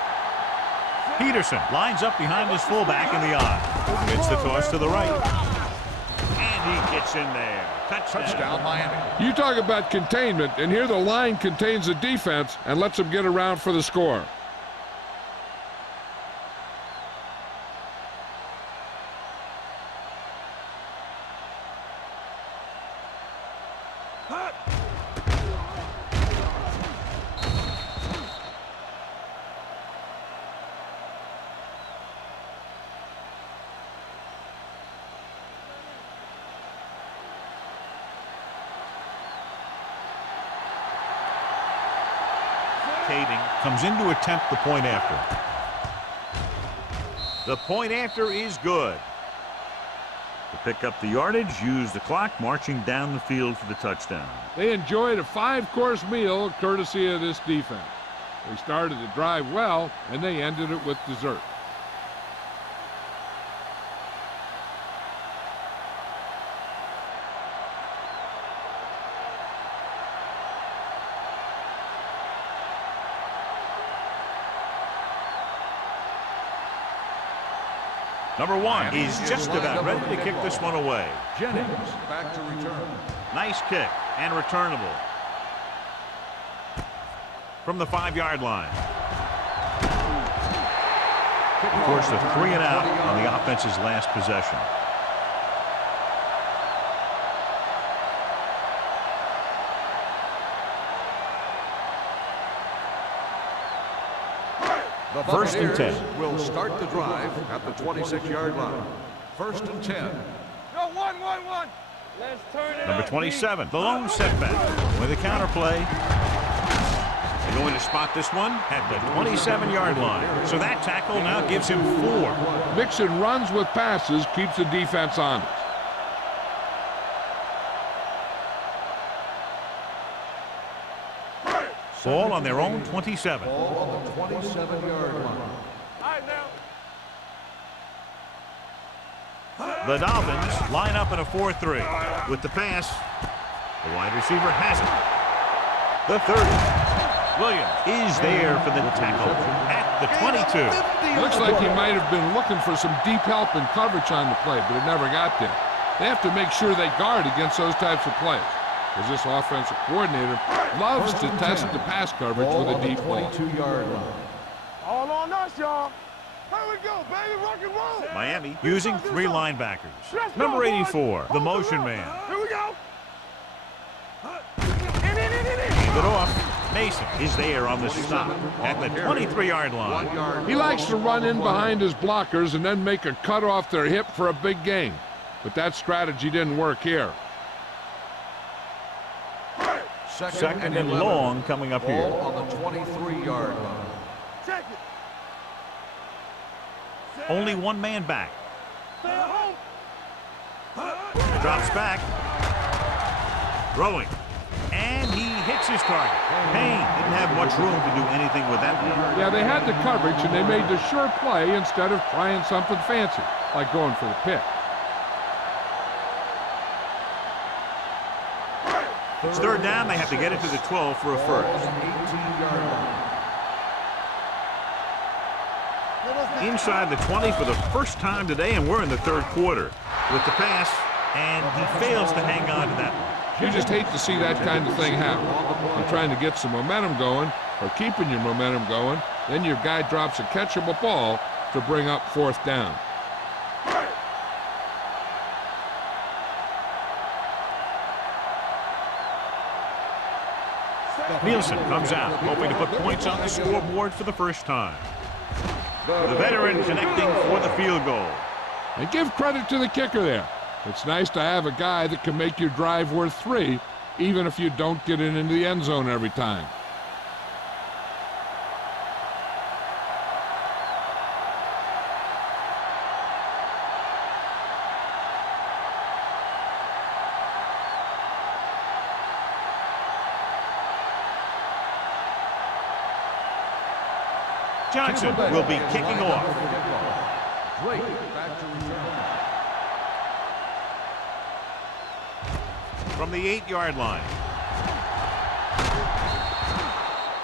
Peterson lines up behind his fullback in the eye. Gets the toss to the right. And he gets in there. Touchdown, Miami. You talk about containment, and here the line contains the defense and lets them get around for the score. Comes in to attempt the point after. The point after is good. To pick up the yardage, use the clock, marching down the field for the touchdown. They enjoyed a 5-course meal courtesy of this defense. They started the drive well, and they ended it with dessert. Number 1 is just about ready to kick this one away. Jennings back to return. Nice kick and returnable. From the 5-yard line. Forced a 3 and out on the offense's last possession. The 1st and 10. Will start the drive at the 26-yard line. 1st and 10. Go 1-1-1. Let's turn it Number up. 27, the lone setback. With a counter play. They're going to spot this one at the 27-yard line. So that tackle now gives him 4. Mixon runs with passes, keeps the defense honest. Ball on their own 27. Ball on the 27-yard line. All right, now. The Dolphins line up in a 4-3. With the pass, the wide receiver has it. The 30. Williams is there for the tackle at the 22. Looks like he might have been looking for some deep help and coverage on the play, but it never got there. They have to make sure they guard against those types of plays, because this offensive coordinator loves to test the pass coverage with a deep ball. 22-yard line. All on us, y'all. Here we go, baby. Rock and roll. Miami using 3 linebackers. Let's go, Number boys. 84, the motion man. Here we go. Hand it off. Mason is there on the stop at the 23-yard line. He likes to run in behind his blockers and then make a cut off their hip for a big gain. But that strategy didn't work here. 2nd and long coming up here. Ball on the 23-yard line. Check it. Only 1 man back. Stay at home. Drops back. Throwing. And he hits Hits his target. Payne didn't have much room to do anything with that one. Yeah, they had the coverage, and they made the sure play instead of trying something fancy, like going for the pick. It's third down. They have to get it to the 12 for a first. Inside the 20 for the first time today, and we're in the third quarter. With the pass, and he fails to hang on to that one. You just hate to see that kind of thing happen. You're trying to get some momentum going, or keeping your momentum going, then your guy drops a catchable ball to bring up fourth down. Nielsen comes out, hoping to put points on the scoreboard for the first time. The veteran connecting for the field goal. And give credit to the kicker there. It's nice to have a guy that can make your drive worth 3, even if you don't get it into the end zone every time. Johnson will be kicking off. From the 8-yard line.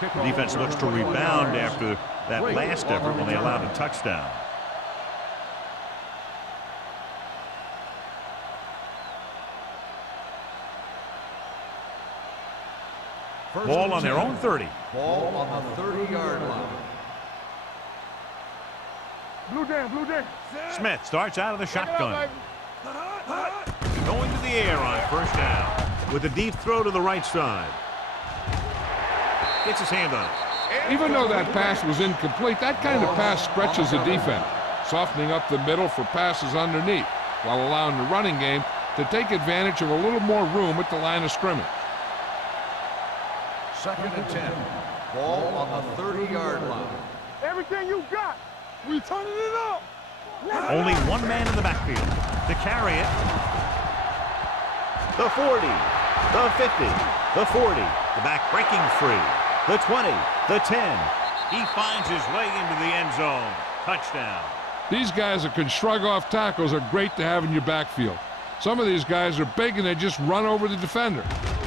The defense looks to rebound after that last effort when they allowed a touchdown. Ball on their own 30. Ball on the 30-yard line. Blue Dan. Smith starts out of the shotgun. Going to the air on first down with a deep throw to the right side. Gets his hand on it. Even though that pass was incomplete, that kind of pass stretches the defense, softening up the middle for passes underneath, while allowing the running game to take advantage of a little more room at the line of scrimmage. 2nd and 10. Ball on the 30-yard line. Everything you got, we turning it up. Only one man in the backfield to carry it. The 40, the 50, the 40. The back breaking free. The 20, the 10. He finds his way into the end zone. Touchdown. These guys that can shrug off tackles are great to have in your backfield. Some of these guys are big and they just run over the defender.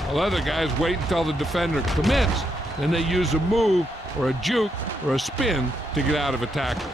While other guys wait until the defender commits, then they use a move or a juke or a spin to get out of a tackle.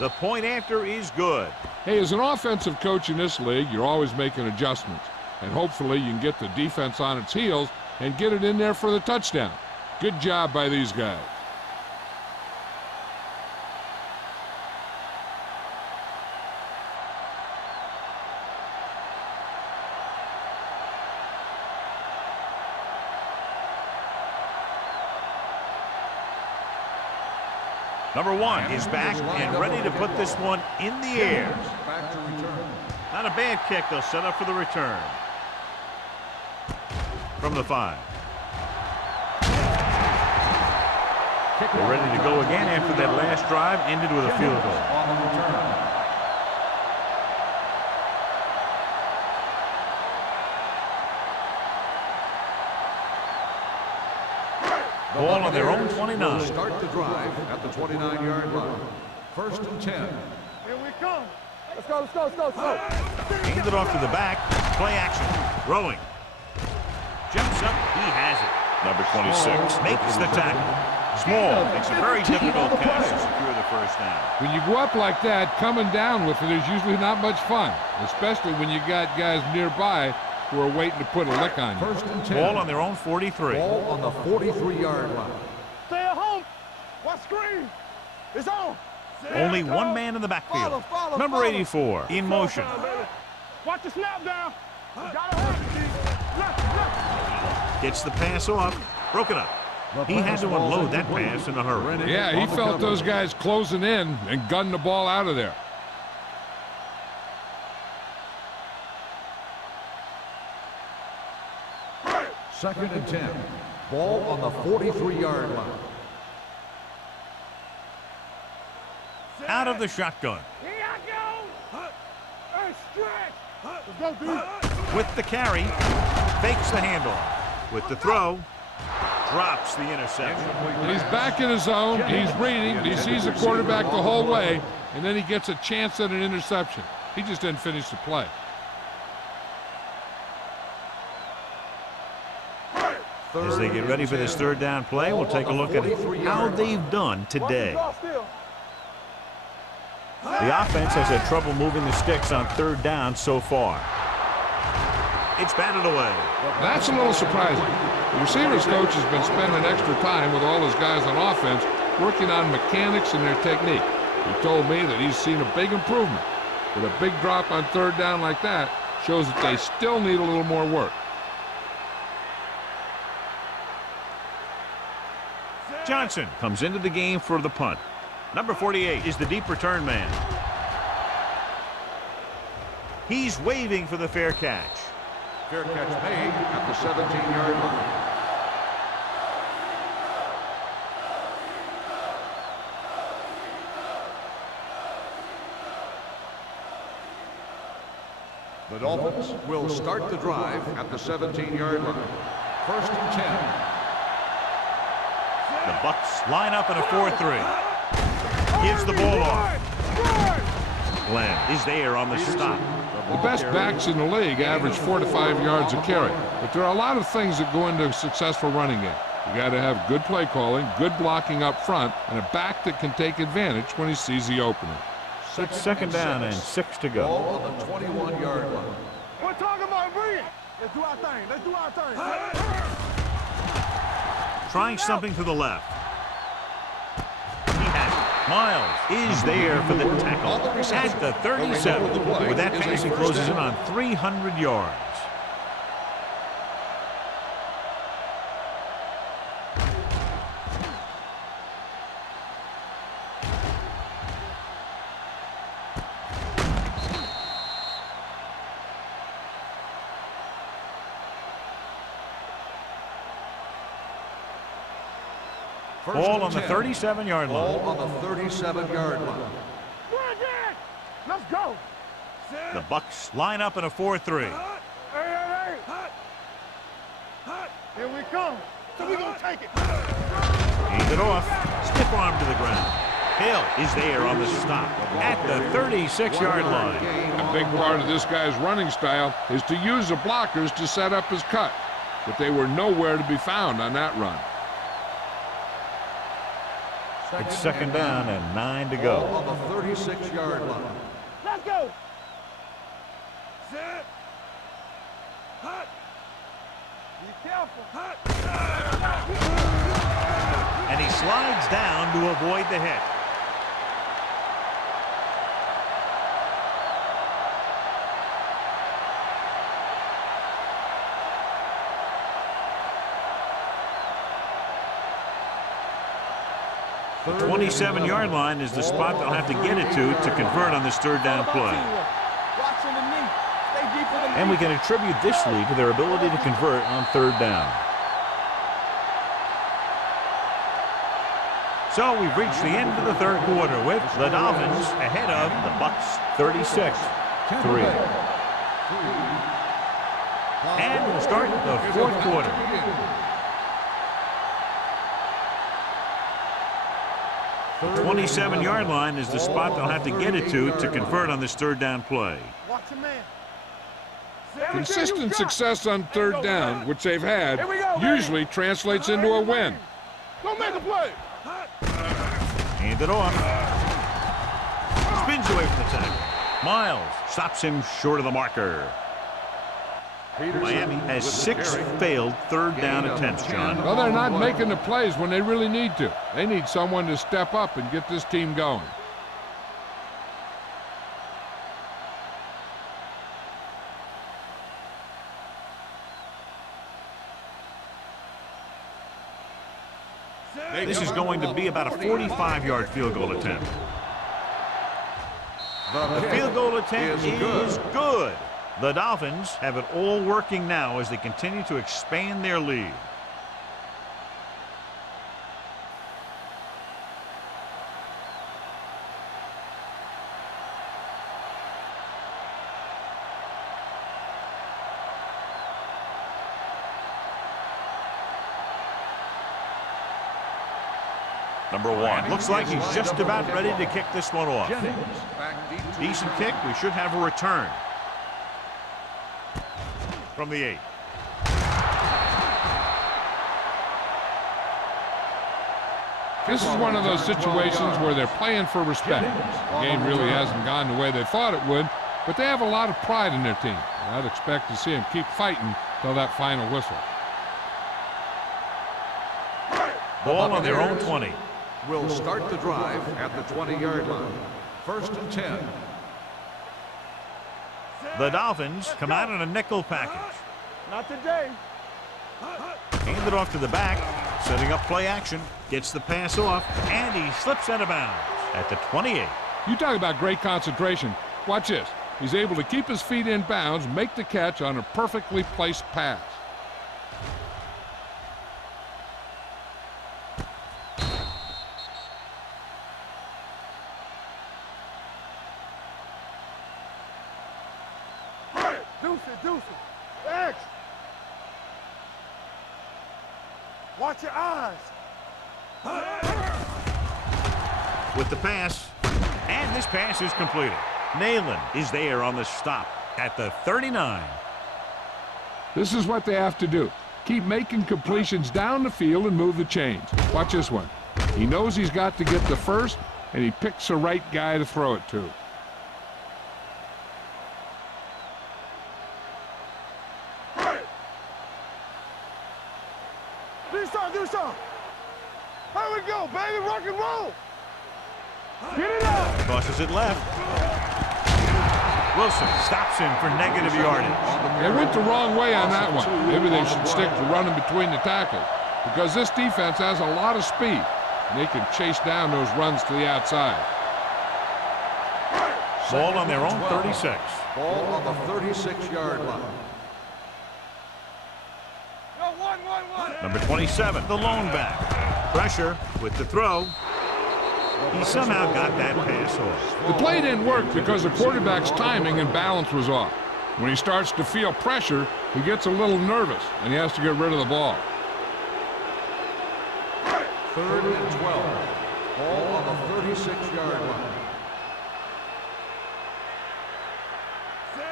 The point after is good. Hey, as an offensive coach in this league, you're always making adjustments. And hopefully you can get the defense on its heels and get it in there for the touchdown. Good job by these guys. Number 1 is back and ready to put this one in the air. Not a bad kick. They'll set up for the return. From the 5. They're ready to go again after that last drive ended with a field goal. Ball on their own 29. Start the drive at the 29-yard line. 1st and 10. Here we come. Let's go. Hand it off to the back. Play action. Throwing. Jumps up. He has it. Number 26. Makes the tackle. Small makes a very difficult catch to secure the first down. When you go up like that, coming down with it is usually not much fun, especially when you got guys nearby who are waiting to put a lick on you. 1st and 10. Ball on their own 43. Ball on the 43-yard line. Stay at home. Watch screen. It's on. Only one man in the backfield. Number 84 in motion. Watch the snap down. Got it. Gets the pass off. Broken up. He had to unload that pass in a hurry. Yeah, he felt those guys closing in and gunned the ball out of there. Second and 10. Ball on the 43-yard line. Out of the shotgun. Here I go. Hey, stretch. Let's go, dude. With the carry, fakes the handoff. With the throw, drops the interception. He's back in his zone. He's reading. He sees the quarterback the whole way, and then he gets a chance at an interception. He just didn't finish the play. As they get ready for this third down play, we'll take a look at how they've done today. The offense has had trouble moving the sticks on third down so far. It's batted away. That's a little surprising. The receivers coach has been spending extra time with all his guys on offense working on mechanics and their technique. He told me that he's seen a big improvement. But a big drop on third down like that shows that they still need a little more work. Johnson comes into the game for the punt. Number 48 is the deep return man. He's waving for the fair catch. Fair catch made at the 17-yard line. The Dolphins will start the drive at the 17-yard line. First and 10. The Bucs line up in a 4-3. Gives the ball off. Glenn is there on the stop. The best backs in the league average 4 to 5 yards a carry. But there are a lot of things that go into a successful running game. You got to have good play calling, good blocking up front, and a back that can take advantage when he sees the opening. It's second down and 6 to go. Ball on the 21-yard line. We're talking about breathing. Let's do our thing. Let's do our thing. Trying something to the left. He has it. Miles is there for the tackle at the 37. With that pass, he closes in on 300 yards. Ball on the 37-yard line. Ball on the 37-yard line. Let's go. The Bucs line up in a 4-3. Hey. Here we come. So we're going to take it. Hands it off. Stiff arm to the ground. Hill is there on the stop at the 36-yard line. A big part of this guy's running style is to use the blockers to set up his cut. But they were nowhere to be found on that run. It's second down and 9 to go. Ball on the 36-yard line. Let's go. Set. Hut. Be careful. Hut. And he slides down to avoid the hit. The 27-yard line is the spot they'll have to get it to convert on this third down play. And we can attribute this lead to their ability to convert on third down. So we've reached the end of the third quarter with the Dolphins ahead of the Bucs 36-3. And we'll start the fourth quarter. The 27-yard line is the spot they'll have to get it to convert on this third down play. Consistent success on third down, which they've had, usually translates into a win. Don't make a play. Hand it off. Spins away from the tackle. Miles stops him short of the marker. Miami has 6 failed third down attempts, John. Well, they're not making the plays when they really need to. They need someone to step up and get this team going. This is going to be about a 45-yard field goal attempt. The field goal attempt is good. The Dolphins have it all working now as they continue to expand their lead. Number 1. Looks like he's just about ready to kick this one off. Decent kick. We should have a return from the 8. This is one of those situations where they're playing for respect. The game really hasn't gone the way they thought it would, but they have a lot of pride in their team. I'd expect to see them keep fighting till that final whistle. Ball on their own 20. Will start the drive at the 20-yard line. 1st and 10. The Dolphins come out in a nickel package. Not today. Hand it off to the back, setting up play action, gets the pass off, and he slips out of bounds at the 28. You talk about great concentration. Watch this. He's able to keep his feet in bounds, make the catch on a perfectly placed pass. Deuce it. X. Watch your eyes. With the pass, and this pass is completed. Nayland is there on the stop at the 39. This is what they have to do. Keep making completions down the field and move the chains. Watch this one. He knows he's got to get the first, and he picks the right guy to throw it to. Do something. Here we go, baby. Rock and roll. Get it up. Tosses it left. Wilson stops him for negative yardage. They went the wrong way on that one. Maybe they should stick to running between the tackles, because this defense has a lot of speed, and they can chase down those runs to the outside. Ball on their own 36. Ball on the 36-yard line. Number 27, the lone back. Pressure with the throw. He somehow got that pass off. The play didn't work because the quarterback's timing and balance was off. When he starts to feel pressure, he gets a little nervous, and he has to get rid of the ball. 3rd and 12. Ball on the 36-yard line.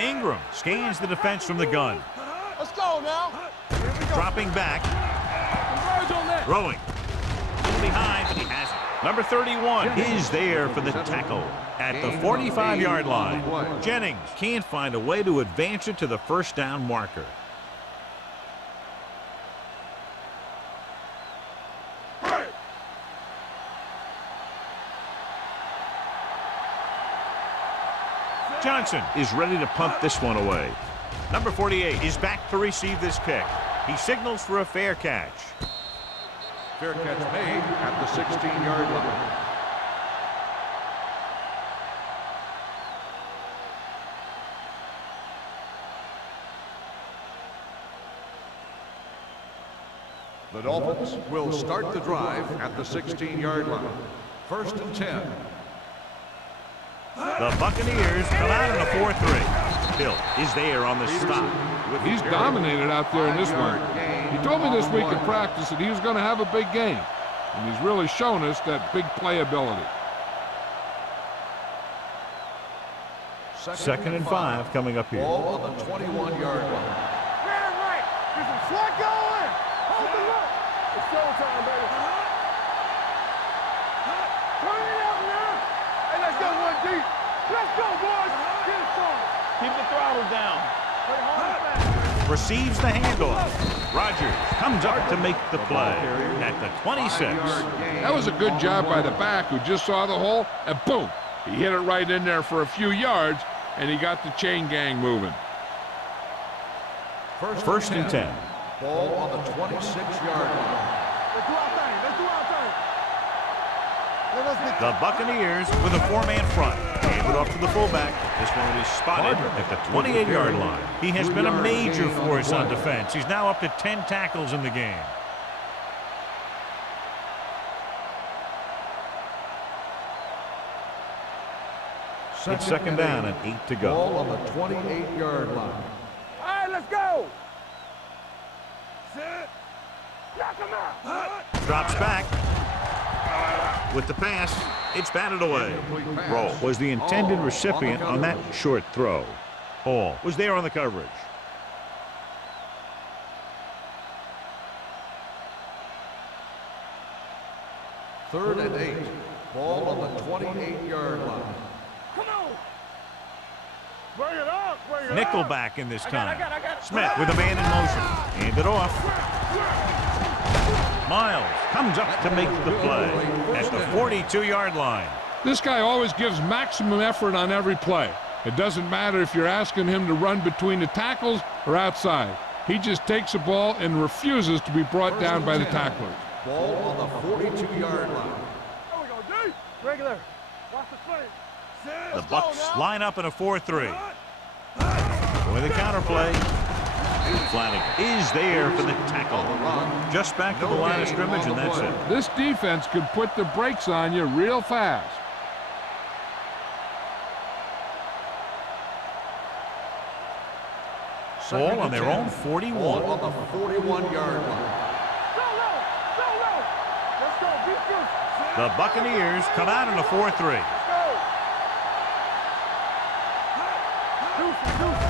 Ingram scans the defense from the gun. Let's go now. Dropping back. Throwing. Behind, but he has it. Number 31 is there for the tackle at the 45-yard line. Jennings can't find a way to advance it to the first down marker. Johnson is ready to punt this one away. Number 48 is back to receive this kick. He signals for a fair catch. Fair catch made at the 16-yard line. The Dolphins will start the drive at the 16-yard line. 1st and 10. The Buccaneers come out in a 4-3. Hill is there on the stop. He's dominated out there in this one. He told me this week in practice that he was going to have a big game, and he's really shown us that big playability. 2nd and 5 coming up here. Ball on the 21-yard line. Man, right. Get some slack going. Hold the look. It's showtime, baby. Turn it up now. Hey, let's go one deep. Let's go, boys. Get it started. Keep the throttle down. Play hard and fast. Receives the handoff. Rodgers comes up to make the play at the 26. That was a good job by the back who just saw the hole, and boom, he hit it right in there for a few yards, and he got the chain gang moving. 1st and 10. Ball on the 26-yard line. Let's do our thing. Let's do our thing. Let's get The Buccaneers with a four-man front. Hand it off to the fullback. This one will be spotted at the 28-yard line. He has been a major force on defense. He's now up to 10 tackles in the game. It's second down and 8 to go. Ball on the 28-yard line. All right, let's go. Sit. Knock him out. Drops back. With the pass, it's batted away. Roll was the intended recipient on that short throw. Hall was there on the coverage. Third and 8. Ball on the 28-yard line. Come on. Bring it up. Bring it Nickel up. back in this time. I got it. Smith with a man in motion. Hand it off. Miles comes up to make the play at the 42-yard line. This guy always gives maximum effort on every play. It doesn't matter if you're asking him to run between the tackles or outside. He just takes the ball and refuses to be brought down by the tacklers. Ball on the 42-yard line. There we go, D. Regular. Watch the play. Sit. The Bucs line up in a 4-3. With a counterplay. Flanagan is there for the tackle. Just back to the line of scrimmage, and that's it. This defense can put the brakes on you real fast. Ball on their own 41. Ball on the 41-yard line. Go low. Go low. Let's go. Be good. The Buccaneers come out in a 4-3. Let's go. Deuce.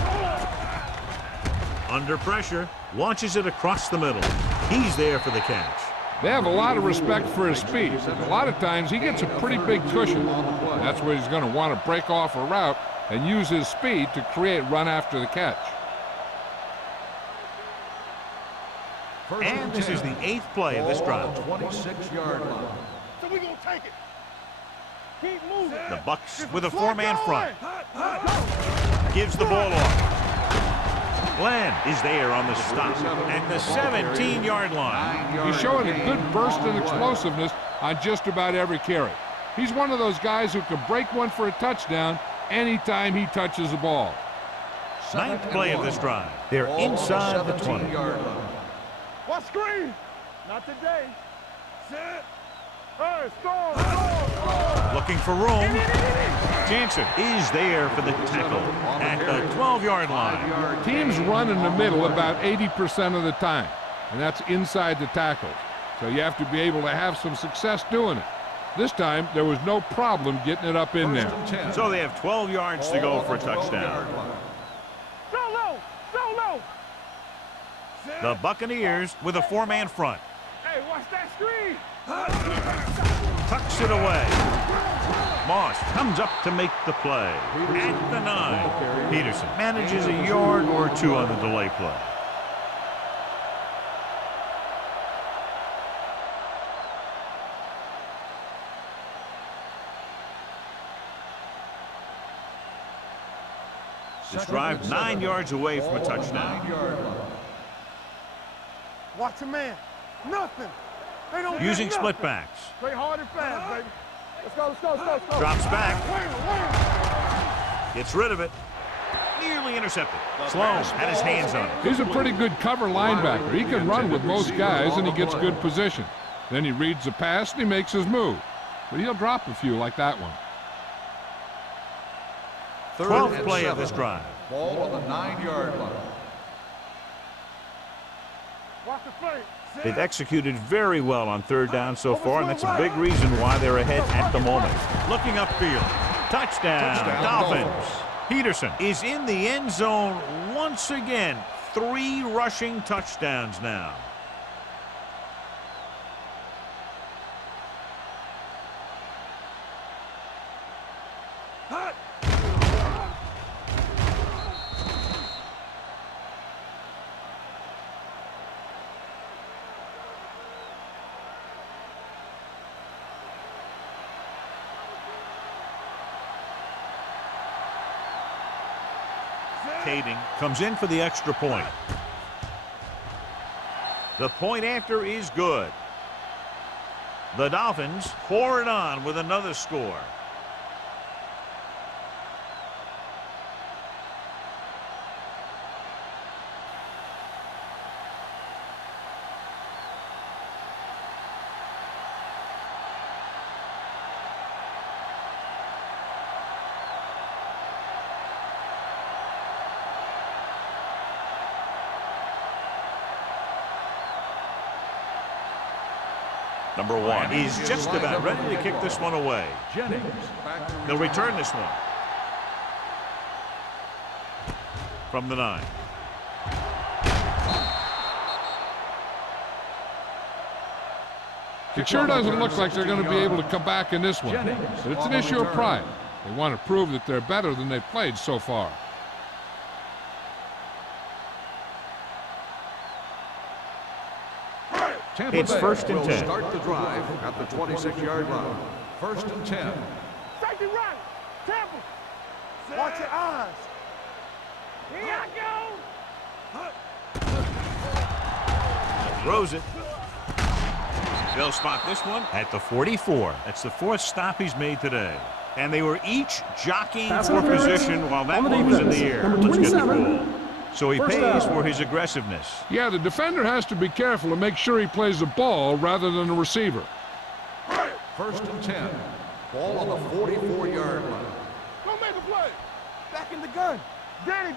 Under pressure, launches it across the middle. He's there for the catch. They have a lot of respect for his speed. A lot of times he gets a pretty big cushion. That's where he's going to want to break off a route and use his speed to create run after the catch. And this is the 8th play of this drive. 26-yard line. So we gonna take it. Keep moving. The Bucs with a four-man front. Gives the ball off. Glenn is there on the stop at the 17-yard line. He's showing a good burst and explosiveness on just about every carry. He's one of those guys who can break one for a touchdown anytime he touches the ball. 9th play of this drive. They're inside the 20. What screen? Not today. Sit. Hey, score. Looking for room. Jansen is there for the tackle at the 12-yard line. Teams run in the middle about 80% of the time, and that's inside the tackles. So you have to be able to have some success doing it. This time, there was no problem getting it up in there. So they have 12 yards to go for a touchdown. Go low. The Buccaneers with a four-man front. Hey, watch that screen. Tucks it away. Moss comes up to make the play at the 9. Peterson manages a yard or two on the delay play. This drive 9 yards away from a touchdown. Watch a man. Nothing. They don't Using get split nothing. backs. Play hard and fast, baby. Let's go. Drops back. Wait. Gets rid of it. Nearly intercepted. Sloan had his hands on it. He's a pretty good cover linebacker. He can run with most guys, and he gets good position. Then he reads the pass, and he makes his move. But he'll drop a few like that one. 12th play of this drive. Ball on the 9-yard line. Watch the play. They've executed very well on third down so far, and that's a big reason why they're ahead at the moment. Looking upfield. Touchdown, Dolphins. Peterson is in the end zone once again. 3 rushing touchdowns now. Kading comes in for the extra point. The point after is good. The Dolphins pour it on with another score. Number 1 is just about ready to kick this one away. He'll return this one. From the 9. It sure doesn't look like they're going to be able to come back in this one. But it's an issue of pride. They want to prove that they're better than they've played so far. It's first and 10. Start the drive at the 26-yard line. First and 10. Safety right. Tampa. Watch your eyes. Here I go. Throws it. They'll spot this one at the 44. That's the 4th stop he's made today. And they were each jockeying for position while that one was in the air. Let's get the ball. So he pays for his aggressiveness. Yeah, the defender has to be careful and make sure he plays the ball rather than the receiver. First and 10. Ball on the 44-yard line. Go make a play. Back in the gun. Danny.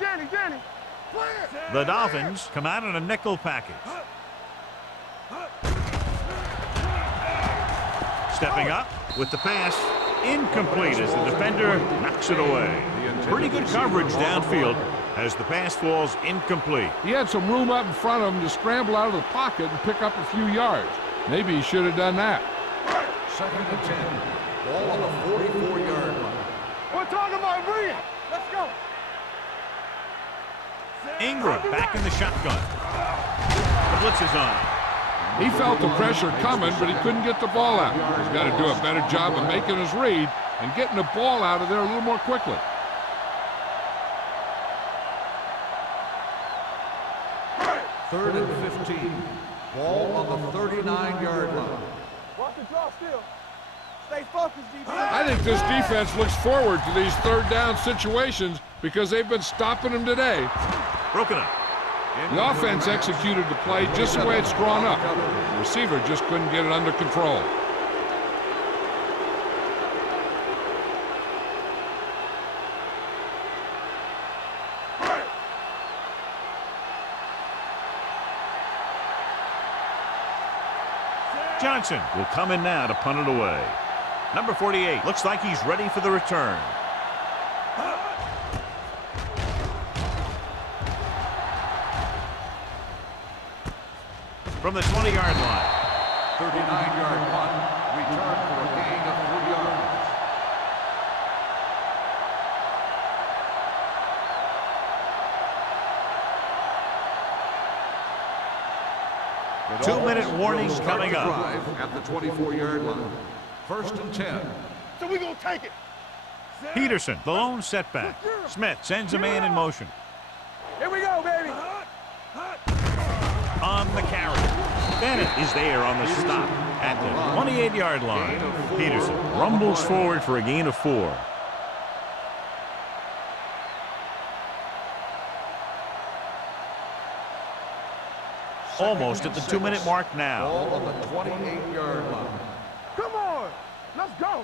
Play it. The Dolphins come out in a nickel package. Stepping up with the pass. Incomplete as the defender knocks it away. Pretty good coverage downfield as the pass falls incomplete. He had some room up in front of him to scramble out of the pocket and pick up a few yards. Maybe he should have done that. Second and 10. Ball on the 44-yard line. We're talking about Rhea. Let's go. Ingram back in the shotgun. The blitz is on. He felt the pressure coming, but he couldn't get the ball out. He's got to do a better job of making his read and getting the ball out of there a little more quickly. Third and 15. Ball on the 39-yard line. Watch the draw still. Stay focused, defense. I think this defense looks forward to these third down situations because they've been stopping them today. Broken up. The offense executed the play just the way it's drawn up. The receiver just couldn't get it under control. Johnson will come in now to punt it away. Number 48 looks like he's ready for the return. From the 20-yard line. 39-yard punt. Return for a gain of 3 yards. Two-minute warning coming up. Drive at the 24-yard line. First and 10. So we're going to take it. Peterson, the lone setback. Smith sends a man in motion. Here we go, baby. On the carry. Bennett is there on the stop at the 28-yard line. Peterson rumbles forward for a gain of 4. Almost at the 2-minute mark now. Ball on the 28-yard line. Come on. Let's go.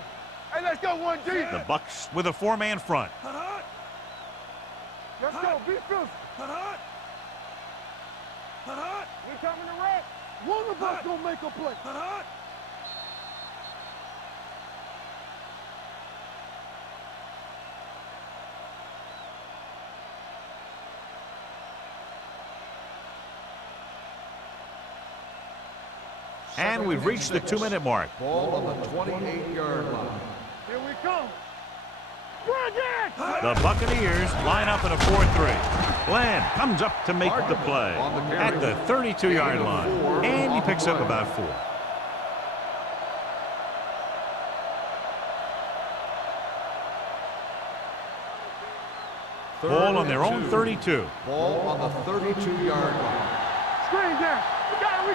Hey, let's go 1 deep. The Bucks with a 4-man front. Let's go. Be physical. We coming to wreck. One of us gonna make a play. And we've reached the 2-minute mark. Ball on the 28-yard line. Here we come. Bring it! The Buccaneers line up in a 4-3. Glenn comes up to make the play at the 32-yard line. And he picks up about 4. Ball on their own 32. Ball on the 32-yard line. Screen down. We got it.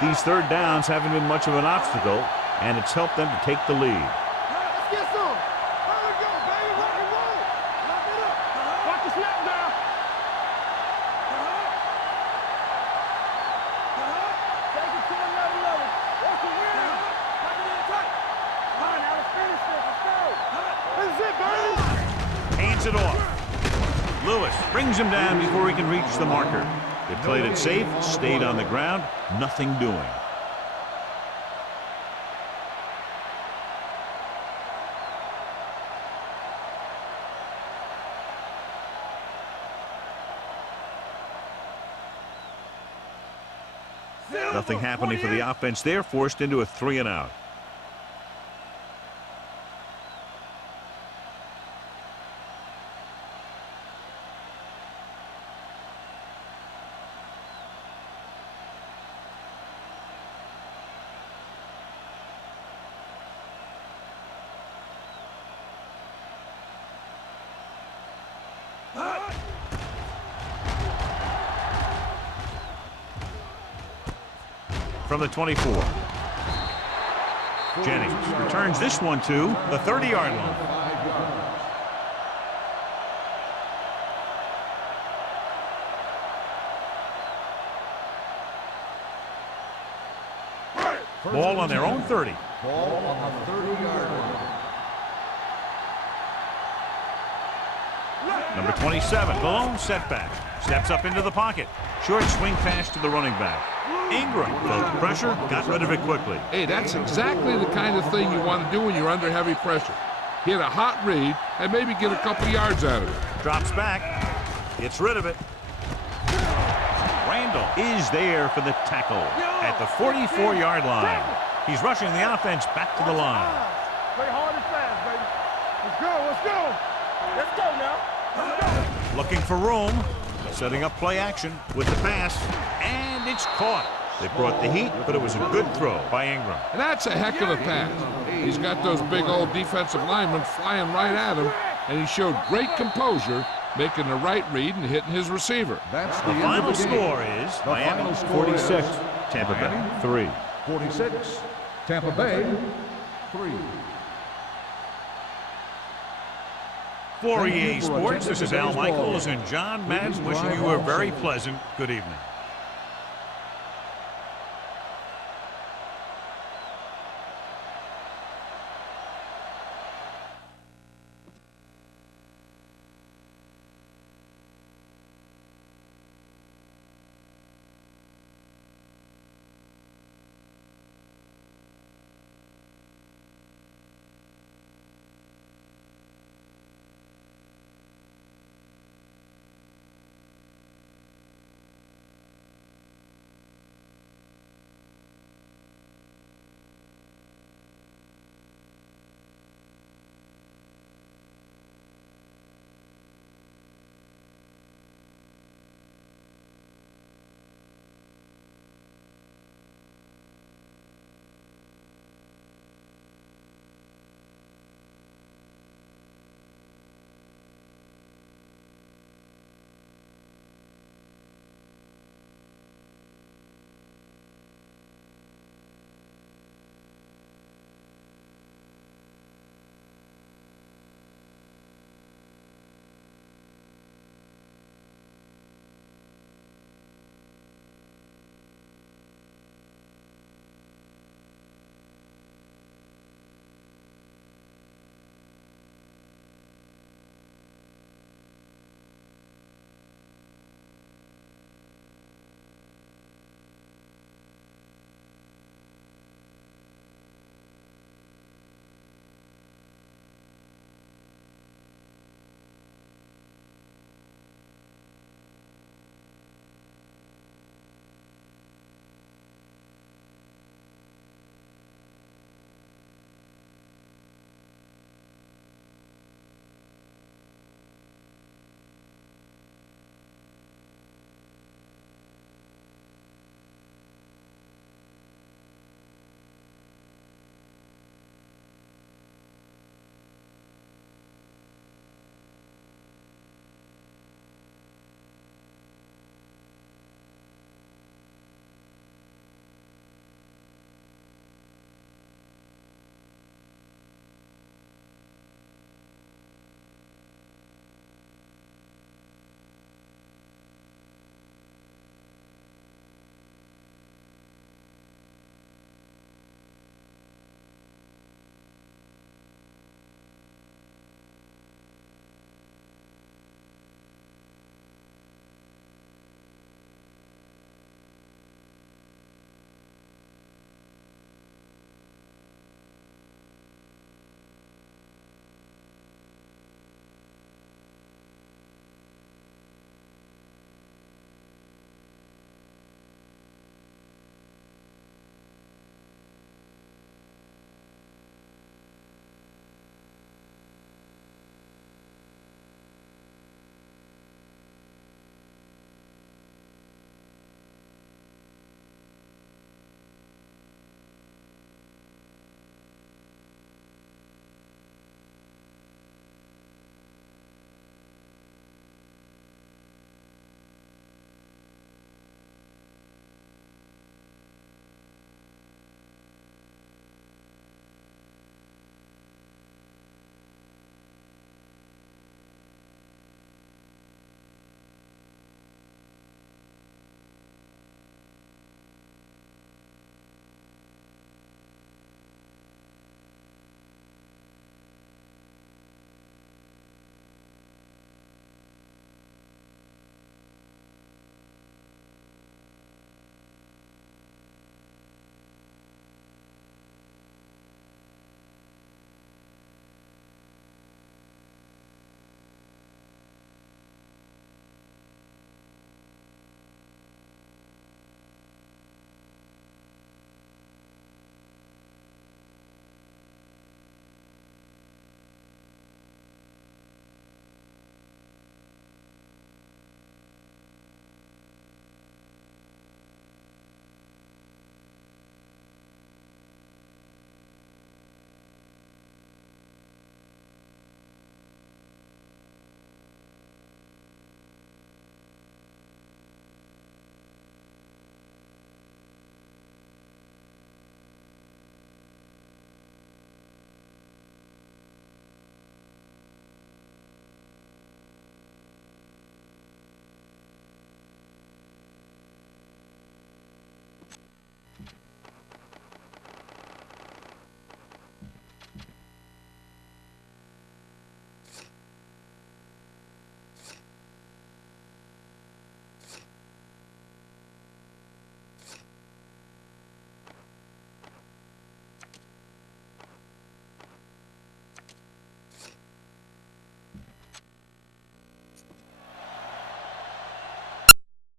These third downs haven't been much of an obstacle, and it's helped them to take the lead. Let's get some. Here we go, baby. Rock and roll. Lock it up. Watch the snap now. Take it to another level. Watch the win. Lock it in tight. Come on, now let's finish this. Let's go. This is it, baby. Hands it off. Lewis brings him down before he can reach the marker. They played it safe, stayed on the ground, nothing doing. Nothing happening for the offense there, forced into a 3-and-out. From the 24. Jennings returns this one to the 30-yard line. Ball on their own 30. Ball on the 30-yard line. Number 27, the lone setback. Steps up into the pocket. Short swing pass to the running back. Ingram felt the pressure, got rid of it quickly. Hey, that's exactly the kind of thing you want to do when you're under heavy pressure. Hit a hot read and maybe get a couple yards out of it. Drops back, gets rid of it. Randall is there for the tackle at the 44-yard line. He's rushing the offense back to the line. Play hard and fast, baby. Let's go, let's go. Let's go now. Let's go. Looking for room, setting up play action with the pass, and it's caught. They brought the heat, but it was a good throw by Ingram. And that's a heck of a pass. He's got those big old defensive linemen flying right at him, and he showed great composure, making the right read and hitting his receiver. That's The end final of the game. score is The Miami final score 46, is Tampa Bay Miami 3. 46, Tampa Bay 3. For Thank you EA for Sports, this is attending Al today's ball Michaels game. and John Please Madden wishing drive you a home very safely. pleasant good evening.